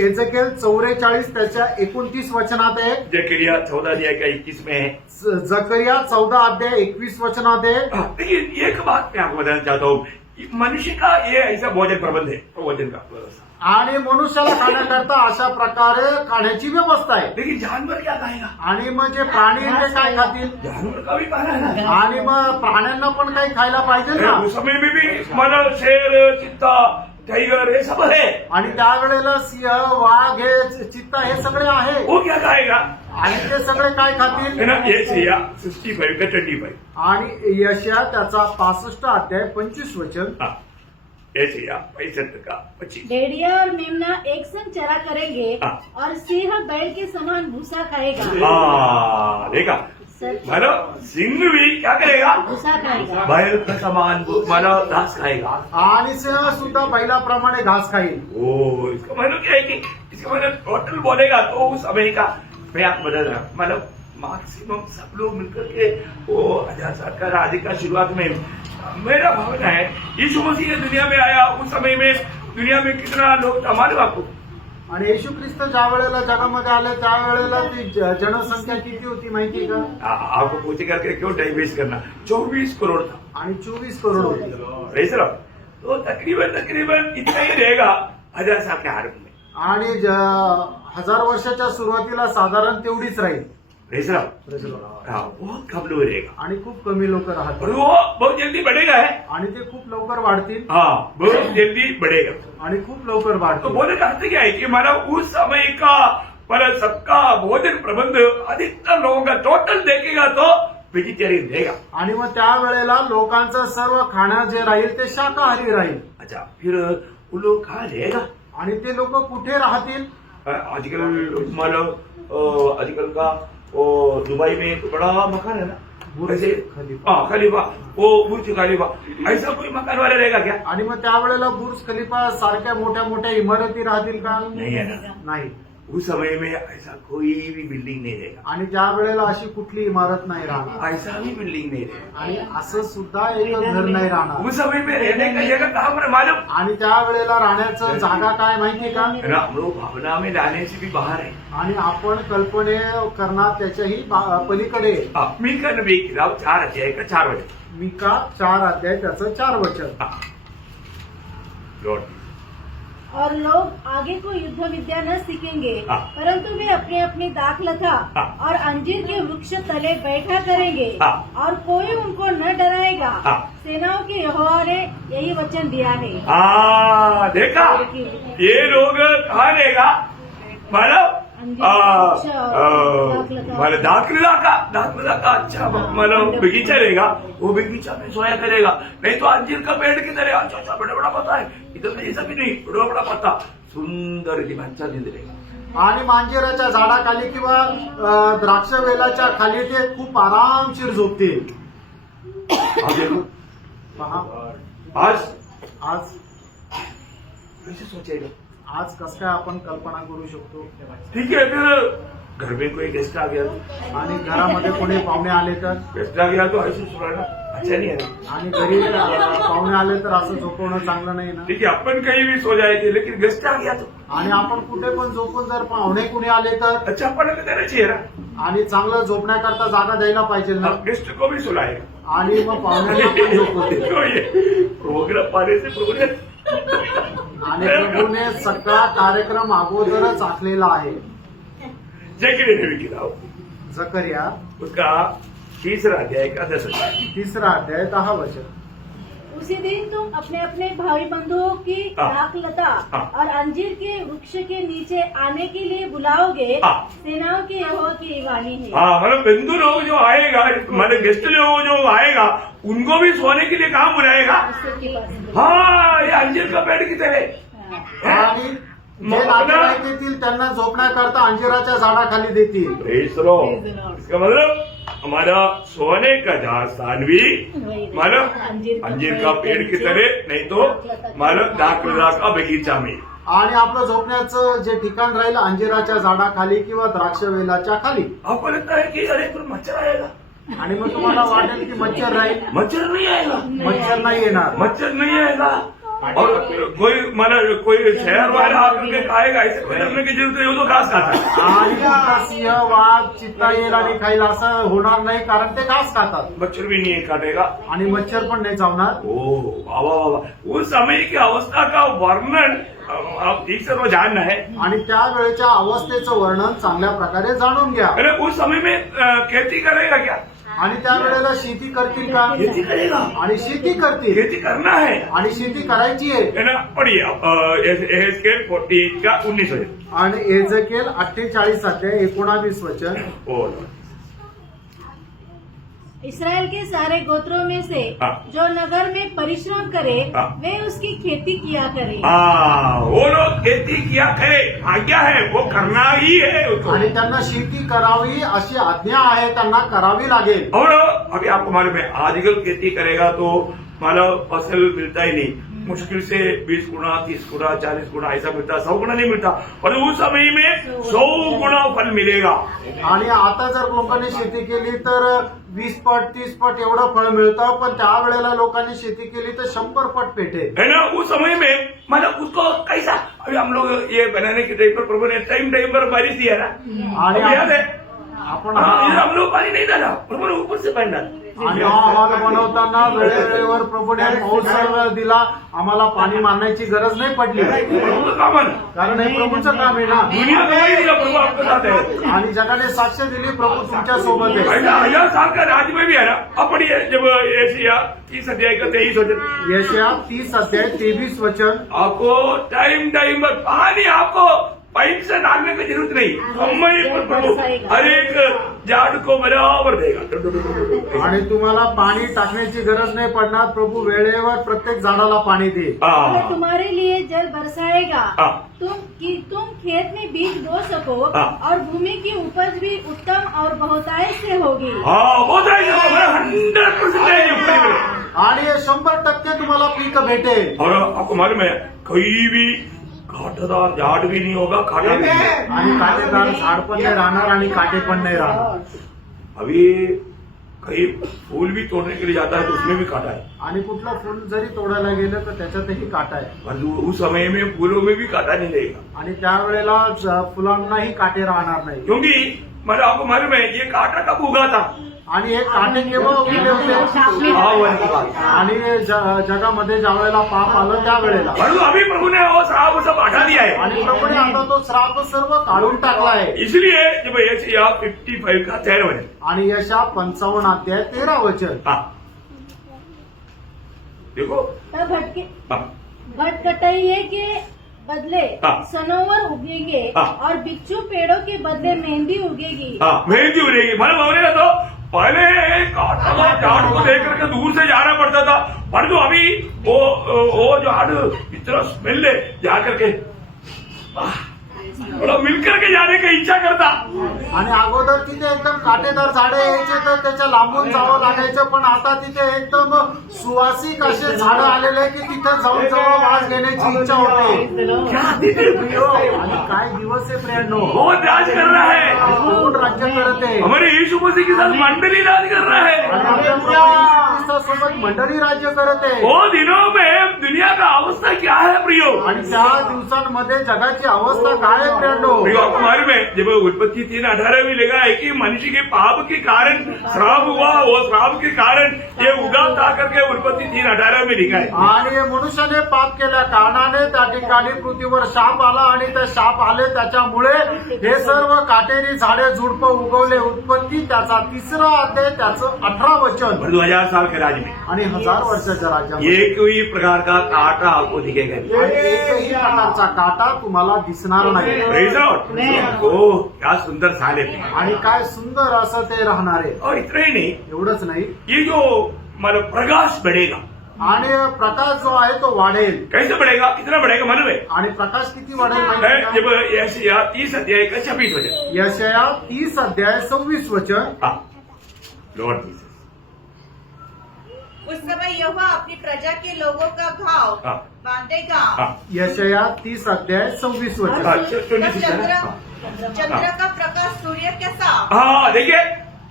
एजेकिएल 44 त्याच्या 29 वचनात आहे। जकरिया 14 अध्याय का 21 में है जकरिया 14 अध्याय 21 वचनात आहे। लेकिन एक बात मैं आपको बताना चाहता हूँ मनुष्य का ये ऐसा भोजन प्रबंध है भोजन का व्यवस्था आणि मनुष्याला खाण्याकरता अशा प्रकारे खाण्याची व्यवस्था आहे. लेकिन जानवर क्या खाएगा? आणि मग जे प्राणी आहेत ते काय खातील? जानवर का भी खाना है ना. आणि मग प्राण्यांना पण काही खायला पाहिजे ना. उस समय में भी मानो शेर, चित्ता, टाइगर ये सब है. आणि त्यावेळेला सिंह, वाघ, हे चित्ता हे सगळे आहे. वो क्या खाएगा? आणि ते सगळे काय खातील? है ना. ये सिया 65 का 25. आणि यशया त्याचा 65 अध्याय 25 वचन. हाँ, ये सिया 65 का 25. भेड़िया और मेमना एक संग चरा करेंगे हाँ। और सिंह बैल के समान भूसा खाएगा. हाँ, देखा. सच मानो सिंह भी क्या करेगा? भूसा खाएगा. बैल का समान मानो घास खाएगा. आणि सिंह सुद्धा बैलाप्रमाणे घास खाईल. ओ, इसका मतलब क्या है कि इसका मतलब टोटल बोलेगा तो उस समय का मैं आप बदल रहा हूं. मतलब मैक्सिमम सब लोग मिलकर के वो 1000 का राधे का शुरुआत में मेरा भावना है यीशु मसीह दुनिया में आया उस समय में दुनिया में कितना लोग था मालूम आपको? आणि येशू ख्रिस्त ज्या वेळेला जगामध्ये आले त्यावेळेला ती जनसंख्या किती होती माहिती का? आपको पूछे करके क्यों टाइम वेस्ट करना. 24 करोड़ था. आणि 24 करोड होती. रहा तो तकरीबन इतना ही रहेगा 1000 साल के आरंभ में. आणि 1000 वर्षाच्या सुरुवातीला साधारण तेवढीच राहील. हाँ, बहुत कम लोग रहेगा. आणि खूप कमी लोक और राहतील. वो बहुत जल्दी बढ़ेगा है. आणि ते खूप लवकर वाढतील. हाँ, बहुत जल्दी बढ़ेगा. आणि खूप लवकर तो वाढतील. बोलने का अर्थ क्या है कि माना उस समय का पर सबका भोजन प्रबंध अधिकतर लोगों का टोटल देखेगा तो वेजिटेरियन रहेगा. आणि मग त्यावेळेला लोकांचं सर्व खाणं जे राहील ते शाकाहारी राहील. अच्छा, फिर वो लोग कहाँ रहेगा? आणि ते लोक कुठे राहतील? आजकल मानो आजकल का वो दुबई में एक बड़ा मकान है ना, बुर्ज खलीफा. हाँ खलीफा, वो बुर्ज खलीफा, ऐसा कोई मकान वाला रहेगा क्या? आणि मग त्यावेळेला बुर्ज खलिफा सारख्या मोठ्या मोठ्या इमारती राहतील का? नहीं है ना. नाही. उस समय में ऐसा कोई भी बिल्डिंग नहीं रहेगा. आणि ज्या वेळेला अशी कुठली इमारत नाही राहणार. ऐसा भी बिल्डिंग नहीं रहेगा. आणि असं सुद्धा एक घर नाही राहणार. उस समय में रहने का जगह कहाँ पर मालूम? आणि त्यावेळेला राहण्याचं जागा काय माहिती का? ना, हम लोग भावना में लाने से भी बाहर है. आणि आपण कल्पने करणार त्याच्याही पलीकडे आहे. मी का नबी किताब 4 अध्याय का 4 वचन. मिका 4 अध्याय त्याचं 4 वचन. लॉर्ड. और लोग आगे को युद्ध विद्या न सीखेंगे हाँ। परंतु वे अपने अपनी दाखलता हाँ। और अंजीर के वृक्ष तले बैठा करेंगे हाँ। और कोई उनको न डराएगा. हाँ। सेनाओं के यहोवा ने यही वचन दिया है. हाँ, देखा ये लोग कहाँ रहेगा? मतलब मतलब दाखला का अच्छा मतलब बगीचा रहेगा. वो बगीचा में सोया करेगा. नहीं तो अंजीर का पेड़ की तरह अच्छा अच्छा बड़ा बड़ा पत्ता है, इधर ऐसा भी नहीं, बड़ा बड़ा पत्ता सुंदर अच्छा नींद रहेगा. आणि मांजिराच्या झाडाखाली किंवा द्राक्ष वेलाच्या खाली ते खूप आरामशीर झोपतील. अब देखो पहा आज आज कैसे सोचेगा? आज कसं काय आपण कल्पना करू शकतो. ठीक है, फिर घर में कोई गेस्ट आ गया, आणि घरामध्ये कोणी पाहुणे आले तर, गेस्ट आ गया तो ऐसे सुनाना अच्छा नहीं है ना. आणि घरी पाहुणे आले तर असं झोपवणं चांगलं नाही ना. ठीक है, अपन कहीं भी सो जाएंगे लेकिन गेस्ट आ गया तो आणि आपण कुठे पण झोपून जर पाहुणे कुणी आले तर, अच्छा अपन को देना चाहिए ना. आणि चांगलं झोपण्याकरता जागा द्यायला पाहिजे ना. गेस्ट को भी सुलाएगा. आणि मग पाहुण्यांना पण झोपवते. तो ये प्रोग्राम पाने से प्रोग्रेस. आणि प्रभूने सगळा कार्यक्रम अगोदरच आखलेला आहे. जकरिया नबी की किताब जकरिया उसका 3रा अध्याय का 10 वचन. 3रा अध्याय 10 वचन. उसी दिन तुम अपने अपने भाई बंधुओं की हाँ। दाखलता हाँ। और अंजीर के वृक्ष के नीचे आने के लिए बुलाओगे. हाँ। सेनाओं की यहोवा की वाणी है. हाँ, मतलब बंधु लोग जो आएगा, मतलब गेस्ट लोग जो आएगा उनको भी सोने के लिए कहाँ बुलाएगा? ईश्वर के पास. हाँ, ये अंजीर का पेड़ की तरह. हाँ. आणि जे नातेवाईक येतील त्यांना झोपण्याकरता अंजिराच्या झाडाखाली देतील. Praise the Lord. इसका मतलब हमारा सोने का जहाँ स्थान भी मतलब अंजीर का पेड़ की तरह, नहीं तो मतलब दाखला का बगीचा में. आणि आपलं झोपण्याचं जे ठिकाण राहील अंजिराच्या झाडाखाली किंवा द्राक्ष वेलाच्या खाली. आपको लगता है कि अरे फिर मच्छर आएगा? आणि मग तुम्हाला वाटेल की मच्छर राहील. मच्छर नहीं आएगा. मच्छर नाही येणार. मच्छर नहीं आएगा. और कोई शहर वाला आकर के खाएगा, ऐसे कोई करने की जरूरत नहीं, वो तो घास खाता है। आणि कुठला सिंह वाघ चित्ता येईल आणि खाईल असं होणार नाही, कारण ते घास खातात मच्छर भी नहीं काटेगा। आणि मच्छर पण नाही चावणार। ओ वाह वाह वाह, उस समय की अवस्था का वर्णन आप ठीक से जानना है। आणि त्यावेळेच्या अवस्थेचं वर्णन चांगल्या प्रकारे जाणून घ्या। अरे उस समय में खेती करेगा क्या? आणि त्यावेळेला शेती करतील का? खेती करेगा, आणि शेती करतील खेती करना है आणि शेती करायची आहे। ना। पढ़िए एहेजकेल 48 का 19 वचन। आणि एजेकिएल 48 अध्याय 19 वचन। ओ इसराइल के सारे गोत्रों में से हाँ। जो नगर में परिश्रम करे हाँ। वे उसकी खेती किया करे। वो लोग खेती किया करे, आज्ञा है, वो करना ही है उसको। आणि त्यांना शेती करावी अशी आज्ञा आहे, त्यांना करावी लागेल। और अभी आपको मालूम है, आजकल खेती करेगा तो मतलब फसल मिलता ही नहीं, मुश्किल से 20 गुना, 30 गुना, 40 गुना ऐसा मिलता, 100 गुना नहीं मिलता, और उस समय में 100 गुना फल मिलेगा। आणि आता जर लोकांनी शेती केली तर 20 पट 30 पट एवढं फळ मिळतं, पण त्यावेळेला लोकांनी शेती केली तर 100 पट पेटेल। है ना। उस समय में मतलब उसको कैसा, अभी हम लोग ये बनाने के टाइम पर प्रभु ने टाइम पर बारिश दिया ना, आणि आपको याद है? आपण इधर हम लोग पानी नहीं डाला, प्रभु ने ऊपर से पानी डाला। आणि हा हॉल बनवताना वेळेवर प्रभूने पाऊस दिला, आम्हाला पाणी मारण्याची गरज नाही पडली, प्रभु का काम है ना, कारण हे प्रभूचं काम आहे ना। दुनिया गवाही दिया, प्रभु आपके साथ है। आणि जगाने साक्ष दिली, प्रभू तुमच्या सोबत आहे। ऐसा 1000 साल का राज में भी है ना। अब पढ़िए जब एशिया 30 अध्याय का 23 वचन। यशाया 30 अध्याय 23 वचन। आपको टाइम पर पानी, आपको पाइप से डालने की जरूरत नहीं, समय पर प्रभु हर एक झाड़ को बराबर देगा। आणि तुम्हाला पाणी टाकण्याची गरज नाही पडणार, प्रभू वेळेवर प्रत्येक झाडाला पाणी दे। वो तुम्हारे लिए जल बरसाएगा, हाँ। तुम खेत में बीज बो सको हाँ। और भूमि की उपज भी उत्तम और बहुतायत से होगी। हाँ बहुत है, 100% है ये पूरी में। आणि 100% तुम्हाला पीक भेटेल। और आपको मालूम है, कहीं भी कांटेदार झाड़ भी नहीं होगा, कांटा भी नहीं। आणि काटेदार झाड पण नाही राहणार आणि काटे पण नाही राहणार। अभी कहीं फूल भी तोड़ने के लिए जाता है तो उसमें भी कांटा है, आणि कुठलं फुल जरी तोडायला गेलं तर त्याच्यातही काटा आहे। पर उस समय में फूलों में भी कांटा नहीं रहेगा, आणि त्यावेळेला फुलांनाही काटे राहणार नाही, क्योंकि मतलब आपको मालूम है ये कांटा कब उगा था? आणि हे काटे केव्हा उगले होते? आह्वान की बात। आणि जगामध्ये ज्या वेळेला पाप आलं त्यावेळेला। परंतु अभी प्रभु ने वो श्राप सब हटा दिया है, आणि प्रभूने आता तो श्राप सर्व काढून टाकला आहे। इसलिए जब यशायाह 55 का 13 वचन। आणि यशा 55 अध्याय 13 वचन। हाँ देखो, तब हाँ भटकटाइये के बदले हाँ। सनोवर उगेंगे हाँ। और बिच्छू पेड़ों के बदले मेहंदी उगेगी। हाँ मेहंदी उड़ेगी। मतलब होने तो पहले कांटादार झाड़ को देख करके दूर से जाना पड़ता था, परंतु अभी वो झाड़ इतना स्मेल है, जा करके थोड़ा मिल करके जाने की इच्छा करता। आणि अगोदर तिथे एकदम काटेदार झाडे यायचे तर त्याच्या लांबून जावं लागायचं, पण आता तिथे एकदम सुवासिक असे झाडं आलेले की तिथे जाऊन जवळ वास घेण्याची इच्छा होते। क्या दिन है प्रियो, आणि काय दिवस आहे प्रियांनो, बहुत राज कर रहा है, कोण राज्य करत आहे? हमारे यीशु मसीह के साथ मंडली राज कर रहा है। आणि आपल्या प्रभू येशू ख्रिस्तासोबत मंडळी राज्य करत आहे। वो दिनों में दुनिया का अवस्था क्या है प्रियो? आणि त्या दिवसांमध्ये जगाची अवस्था काय आहे प्रियांनो? प्रियो आपको मालूम है, जब उत्पत्ति 3:18 में लिखा है कि मनुष्य के पाप के कारण श्राप हुआ, वो श्राप के कारण ये उगा था करके उत्पत्ति 3:18 में लिखा है। आणि मनुष्याने पाप केल्या कारणाने त्या ठिकाणी पृथ्वीवर शाप आला, आणि ते शाप आले त्याच्यामुळे हे सर्व काटेरी झाडे झुडपं उगवले। उत्पत्ती त्याचा 3रा अध्याय त्याचं 18 वचन। 2000 साल के राज में आणि 1000 वर्षाच्या राज्यामध्ये एक ही प्रकार का कांटा आपको दिखेगा नहीं। आणि एकही प्रकारचा काटा तुम्हाला दिसणार नाही। Praise the Lord। ओह क्या सुंदर साल है। आणि काय सुंदर असं ते राहणार आहे। और इतना ही नहीं, एवढंच नाही, ये जो मतलब प्रकाश बढ़ेगा, आणि प्रकाश जो आहे तो वाढेल। कैसे बढ़ेगा, कितना बढ़ेगा मालूम है? आणि प्रकाश किती वाढेल माहिती आहे जब का? यशायाह 30 अध्याय का 26 वचन। यशाया 30 अध्याय 26 वचन। हाँ लॉर्ड जीसस। उस समय यहोवा अपनी प्रजा के लोगों का घाव हाँ। बांधेगा। हाँ यशाया 30 अध्याय 26 वचन। हाँ, तब 26 चंद्र का प्रकाश सूर्य के साथ हाँ देखिए,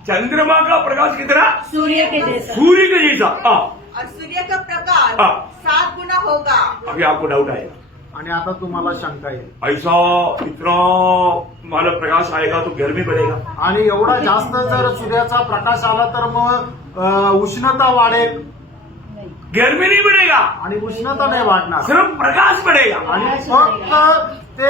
चंद्रमा का प्रकाश कितना? सूर्य के जैसा। सूर्य के जैसा। हाँ और सूर्य का प्रकाश हाँ। 7 गुना होगा। अभी आपको डाउट आएगा, आणि आता तुम्हाला शंका येईल ऐसा इतना मतलब प्रकाश आएगा तो गर्मी बढ़ेगा। आणि एवढा जास्त जर सूर्याचा प्रकाश आला तर मग उष्णता वाढेल गर्मी नहीं बढ़ेगा, आणि उष्णता नाही वाढणार सिर्फ प्रकाश बढ़ेगा। आणि फक्त ते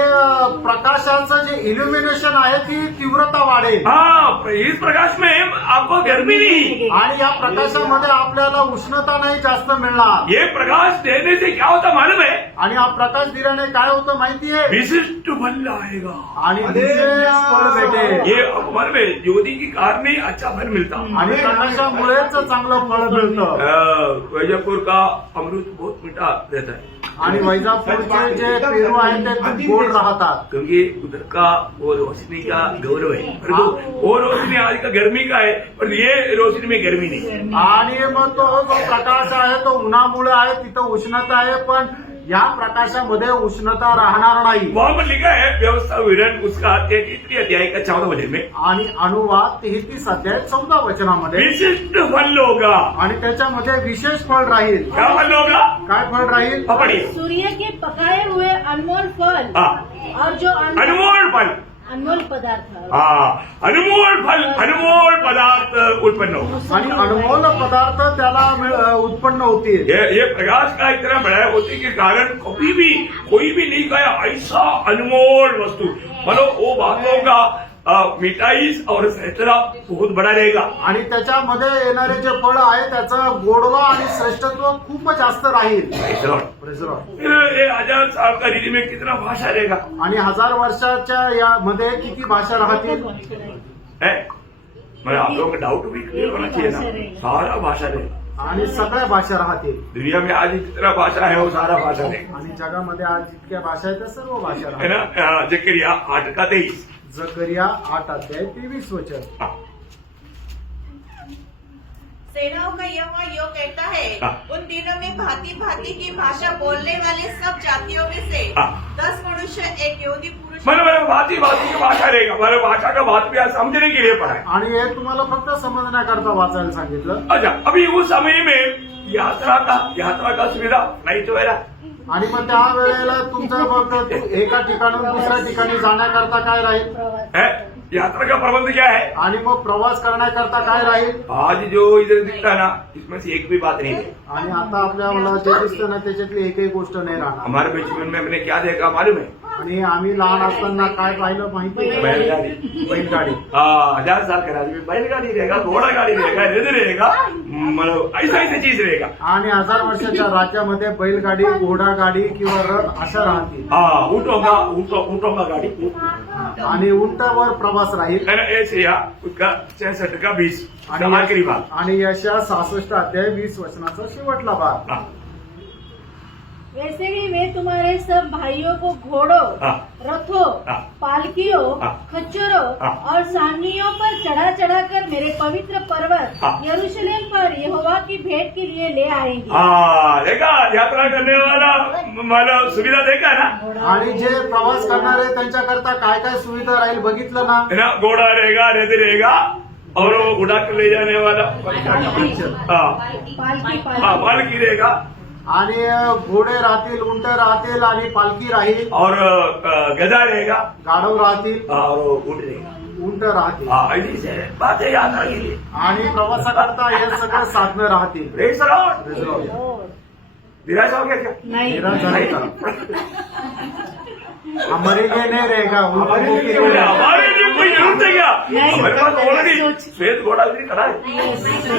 प्रकाशाचं जे इल्युमिनेशन आहे ती तीव्रता वाढेल हाँ, इस प्रकाश में आपको गर्मी नहीं, आणि या प्रकाशामध्ये आपल्याला उष्णता नाही जास्त मिळणार ये प्रकाश देने से क्या होता मालूम है? आणि हा प्रकाश दिल्याने काय होतं माहितीये विशिष्ट फल आएगा। आणि विशेष फळ भेटेल ये मालूम है, ज्योति के कारण ही अच्छा फल मिलता। आणि प्रकाशामुळेच चांगलं फळ मिळतं वैजापुर का अमृत बहुत मीठा रहता है, आणि वैजापूरचे जे पेरू आहेत ते खूप गोड राहतात क्योंकि उधर का वो रोशनी का गौरव है। परंतु वो रोशनी आज का गर्मी का है, पर ये रोशनी में गर्मी नहीं। आणि मग तो जो प्रकाश आहे तो उन्हामुळे आहे तिथं उष्णता आहे पण या प्रकाशामध्ये उष्णता राहणार नाही वहां पर लिखा है व्यवस्था विवरण उसका 33 अध्याय का 14 वचन में, आणि अनुवाद 33 अध्याय 14 वचनामध्ये विशिष्ट फल होगा। आणि त्याच्यामध्ये विशेष फळ राहील क्या फल होगा? काय फळ राहील पकड़िए, सूर्य के पकाए हुए अनमोल फल हाँ, और जो अनमोल फल, अनमोल पदार्थ हाँ, अनमोल फल, अनमोल पदार्थ उत्पन्न होगा। आणि अनमोल पदार्थ त्याला उत्पन्न होतील ये प्रकाश का इतना बड़ा होने के कारण कभी भी कोई भी नहीं कहा ऐसा अनमोल वस्तु, मतलब वो बातों का मिठाई और श्रेष्ठता बहुत बड़ा रहेगा। आणि त्याच्यामध्ये येणारे जे फळ आहे त्याचं गोडवा आणि श्रेष्ठत्व खूप जास्त राहील Praise the Lord. फिर ये 1000 साल का रीति में कितना भाषा रहेगा आणि 1000 वर्षाच्या यामध्ये किती भाषा राहतील है? मैं आप लोगों का डाउट भी क्लियर होना चाहिए ना, सारा भाषा रहेगा। आणि सगळ्या भाषा राहतील दुनिया में आज जितना भाषा है वो सारा भाषा रहेगा, आणि जगामध्ये आज जितक्या भाषा आहेत त्या सर्व भाषा है राहतील ना। जकरिया 8 का 23, जकरिया 8 अध्याय 23 वचन हाँ, सेनाओं का यहोवा यो कहता है, हाँ। उन दिनों में भांति भांति की भाषा बोलने वाले सब जातियों में से हाँ। 10 मनुष्य एक यहूदी पुरुष मतलब भांति भांति की भाषा रहेगा, मतलब भाषा का बात भी आज समझने के लिए पड़ा है। आणि हे तुम्हाला फक्त समजण्याकरता वाचायला सांगितलं अच्छा, अभी उस समय में यात्रा का सुविधा फ्लाइट वगैरह, आणि मग त्या वेळेला तुमचं फक्त एका ठिकाणून दुसऱ्या ठिकाणी जाण्याकरता काय राहील है, यात्रा का प्रबंध क्या है? आणि मग प्रवास करण्याकरता काय राहील आज जो इधर दिखता है ना, इसमें से एक भी बात नहीं है। आणि आता आपल्याला जे दिसतं ना त्याच्यातली एकही गोष्ट नाही राहणार हमारे बचपन में हमने क्या देखा मालूम है? आणि आम्ही लहान असताना काय पाहिलं माहिती आहे? बैलगाड़ी। बैलगाडी 1000 साल का राज्य में बैलगाड़ी रहेगा, घोड़ा गाड़ी रहेगा, रथ रहेगा, मतलब ऐसा ऐसा चीज रहेगा। आणि 1000 वर्षाच्या राज्यामध्ये बैलगाडी घोडागाडी किंवा रथ अशा राहतील हाँ, ऊँटों का गाड़ी, आणि उंटावर प्रवास राहील है ना। ऐसे या उसका 66 का 20 आखिरी बात। आणि यशा 66 अध्याय 20 वचनाचा शेवटला भाग हाँ, वैसे ही मैं तुम्हारे सब भाइयों को घोड़ों, हाँ। रथों, हाँ। पालकियों, हाँ। खच्चरों हाँ। और सांगियों पर चढ़ा चढ़ा कर मेरे पवित्र पर्वत हाँ। यरूशलेम पर यहोवा की भेंट के लिए ले आएंगे। हाँ, देखा यात्रा करने वाला मतलब सुविधा देखा ना, आणि जे प्रवास करणारे त्यांच्याकरता काय काय सुविधा राहील बघितलं ना है ना। घोड़ा रहेगा, रथ रहेगा, और वो उड़ा कर ले जाने वाला हाँ, पालकी हाँ, पालकी रहेगा, आणि घोडे राहतील उंट राहतील आणि पालखी राहील और गधा रहेगा, गाढव राहतील और ऊँट रहेगा। उंट राहतील हाँ, ऐसी से बात है यात्रा के लिए। आणि प्रवासाकरता हे सगळं साधनं राहतील Praise the Lord। Praise the Lord. निराश हो गया क्या? नहीं निराश झाले का? हमारे लिए नहीं रहेगा हमारे लिए कोई जरूरत है क्या? नहीं। हमारे पास ऑलरेडी श्वेत घोड़ा भी खड़ा है,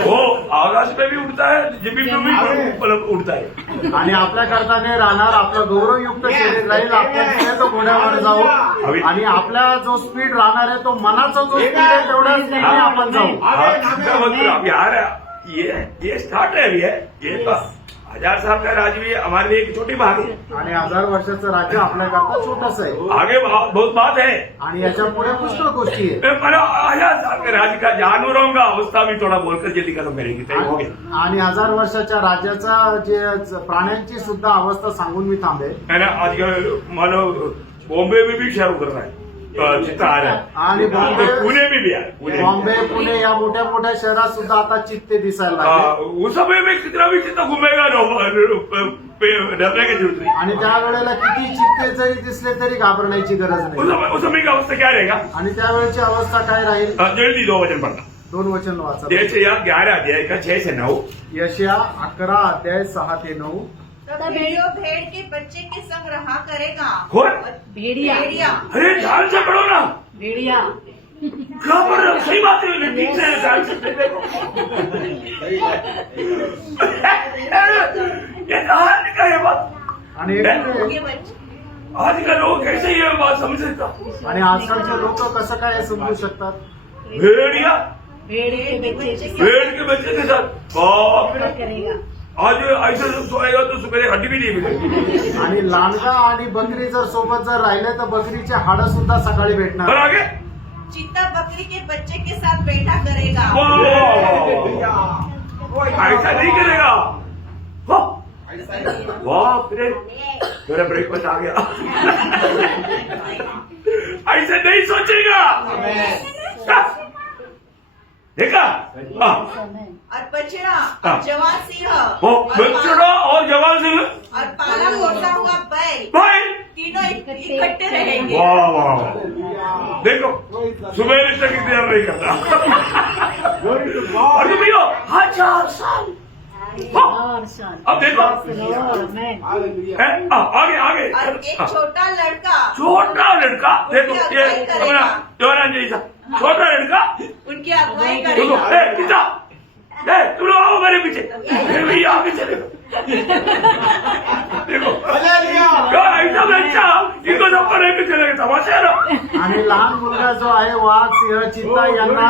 वो आकाश में भी उड़ता है, जमीन में भी मतलब उड़ता है। आणि आपल्याकरता नाही राहणार आपलं गौरवयुक्त शरीर राहील आपण तिथे तो घोड्यावर जाऊ आणि आपला जो स्पीड राहणार आहे तो मनाचा जो स्पीड आहे तेवढ्याच स्पीडने आपण जाऊ अब यार ये स्टार्ट है अभी है, ये तो 1000 साल का राज्य भी हमारे लिए एक छोटी बात है, आणि 1000 वर्षाचं राज्य आपल्याकरता छोटस आहे आगे बहुत बात है। आणि याच्या पुढे पुष्कळ गोष्टी आहेत पर 1000 साल के राज्य का जानवरों का अवस्था भी थोड़ा बोलकर जल्दी खत्म करेंगे, टाइम हो गया आणि 1000 वर्षाच्या राज्याचा जे प्राण्यांची सुद्धा अवस्था सांगून मी थांबेल है ना। आजकल मानो बॉम्बे में भी शहर उतर रहा है, चित्र आ रहा है आणि बॉम्बे पुणे में भी है पुणे में। बॉम्बे पुणे या मोठ्या मोठ्या शहरात सुद्धा आता चित्ते दिसायला लागले उस समय में कितना भी चित्र घूमेगा डरने की जरूरत नहीं। आणि त्यावेळेला किती चित्ते जरी दिसले तरी घाबरण्याची गरज नाही उस समय की अवस्था क्या रहेगा? आणि त्यावेळेची अवस्था काय राहील जल्दी 2 वचन पढ़ना। 2 वचन वाचा यशायाह 11 अध्याय का 6 से 9। यशया 11 अध्याय 6 ते 9 तब भेड़ियों भेड़ के बच्चे के संग रहा करेगा। कौन? भेड़िया भेड़िया अरे ध्यान से पढ़ो ना, भेड़िया क्या पढ़ रहे हो? सही बात है, ठीक से ध्यान से देखो। ये कहानी का ये बात, आणि एक के बच्चे आज का लोग कैसे ये बात समझ सकता? आणि आजकालचे लोक कसं काय समजू शकतात भेड़िया भेड़ के बच्चे से भेड़ के बच्चे के साथ बाप रे। क्या करेगा? आज ऐसा सब सोएगा तो सुबह हड्डी भी नहीं मिलेगी। आणि लांडगा आणि बकरी जर सोबत जर राहिले तर बकरीचे हाडं सुद्धा सकाळी और भेटणार आगे चीता बकरी के बच्चे के साथ बैठा करेगा। वाह, ऐसा नहीं करेगा। वाह फिर मेरा ब्रेकफास्ट आ गया। ऐसे नहीं सोचेगा, देखा? और बछड़ा हाँ। और जवान सिंह वो और बछड़ा और जवान सिंह और पाला पोसा हुआ बैल भाई, तीनों इकट्ठे रहेंगे। वाह वाह वाह। देखो सुबह तक इंतजार नहीं करता। और तुम यो 1000 साल। और सन अब देखो मैं आगे आगे और एक छोटा लड़का छोटा लड़का, देखो ये अपना जवान जैसा छोटा लड़का, उनकी अगुवाई देखो करेगा। कितना तुम लोग आओ मेरे पीछे, फिर भी आगे चले देखो ऐसा बच्चा इनको सब लेके चलेगा, तमाशा है ना। आणि लहान मुलगा जो आहे वाघ सिंह चित्ता यांना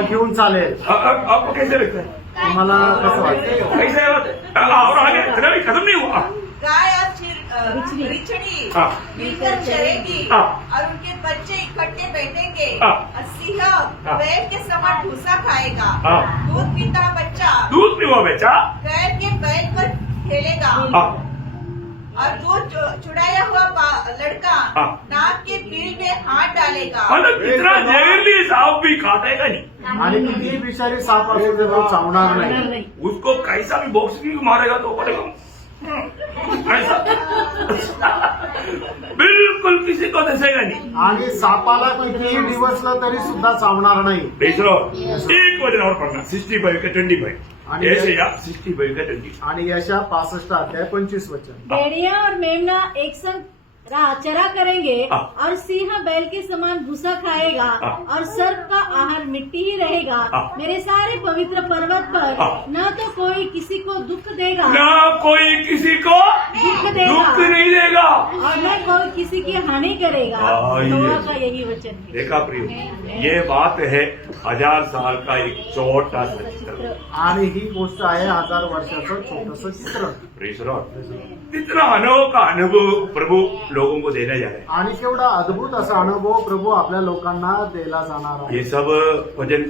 घेऊन चालेल अब आपको कैसे लगता है? तुम्हाला कसं वाटतं कैसे और आगे खत्म नहीं हुआ। गाय और रिछड़ी हाँ। मिलकर चरेगी हाँ। और उनके बच्चे इकट्ठे बैठेंगे। हाँ। और सिंह बैल के समान भूसा खाएगा। हाँ। दूध पीता बच्चा दूध भी हुआ बेचा। पैर के बैल पर खेलेगा। और दूध चुड़ाया हुआ लड़का हाँ। नाक के बिल में हाथ डालेगा। मतलब इतना जहरीली सांप भी खाता है नहीं, आणि किती विषारी साप असू दे तो चावणार नाही नहीं उसको कैसा भी बॉक्स भी मारेगा तो पड़ेगा ऐसा बिल्कुल किसी को दसेगा नहीं। आणि सापाला कितीही डिवसलं तरी सुद्धा चावणार नाही बेचरो एक वचन और पढ़ना 65 का 25 आणि ऐसे या 65 का 25। आणि यशा 65 अध्याय 25 वचन भेड़िया और मेमना एक संग चरा करेंगे हाँ। और सिंह बैल के समान भूसा खाएगा हाँ। और सर्प का आहार मिट्टी ही रहेगा। हाँ। मेरे सारे पवित्र पर्वत पर हाँ। न तो कोई किसी को दुख देगा ना कोई किसी को दुख देगा दुख नहीं देगा। और न कोई किसी की हानि करेगा। हाँ, ये- यहोवा का यही वचन है। देखा प्रियो, ये बात है 1000 साल का एक छोटा सा चित्र। आणि ही गोष्ट आहे 1000 वर्षाचं छोटस चित्र प्रेज लॉर्ड। इतना अनोखा अनुभव प्रभु लोगों को देने जा रहे हैं। आणि केवढा अद्भुत असा अनुभव प्रभु आपल्या लोकांना दिला जाणार आहे ये सब वचन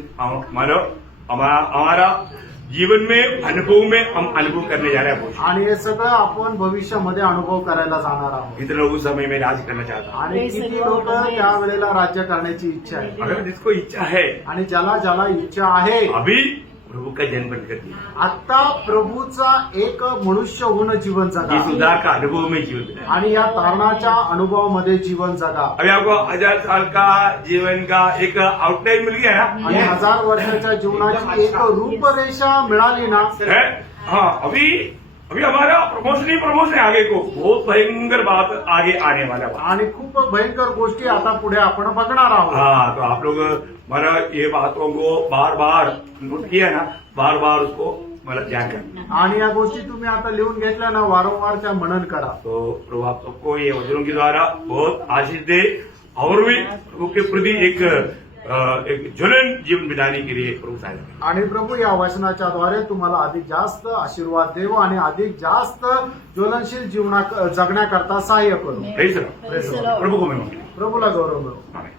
मानो हमारा जीवन में अनुभव में हम अनुभव करने जा रहे हैं। आणि हे सगळं आपण भविष्यामध्ये अनुभव करायला जाणार आहोत कितने लोग उस समय में राज करना चाहता है? आणि किती लोक त्यावेळेला राज्य करण्याची इच्छा आहे अगर जिसको इच्छा है आणि ज्याला ज्याला इच्छा आहे अभी प्रभु का जन्म बन कर दिया, आता प्रभूचा एक मनुष्य होऊन जीवन जगा इस उद्धार का अनुभव में जीवन बिताया। आणि या तारणाच्या अनुभवामध्ये जीवन जगा अभी आपको 1000 साल का जीवन का एक आउटलाइन मिल गया ना आणि 1000 वर्षाच्या जीवनाची एक रूपरेषा मिळाली ना है? हाँ अभी अभी हमारा प्रमोशन है आगे को बहुत भयंकर बात आगे आने वाला है। आणि खूप भयंकर गोष्टी आता पुढे आपण बघणार आहोत हाँ तो आप लोग हमारा ये बातों को बार बार नोट किया ना, बार बार उसको मतलब ध्यान करना। आणि या गोष्टी तुम्ही आता लिहून घेतल्या ना वारंवार त्या मनन करा तो प्रभु आप सबको ये वचनों के द्वारा बहुत आशीष दे और भी प्रभु के प्रति एक ज्वलन जीवन बिताने के लिए प्रभु सहायता करें। आणि प्रभू या वचनाच्या द्वारे तुम्हाला अधिक जास्त आशीर्वाद देव आणि अधिक जास्त ज्वलनशील जीवना जगण्याकरता सहाय्य करू Praise the Lord. Praise the Lord. प्रभु को मैं मांगता हूं। प्रभूला गौरव मिळो आमीन।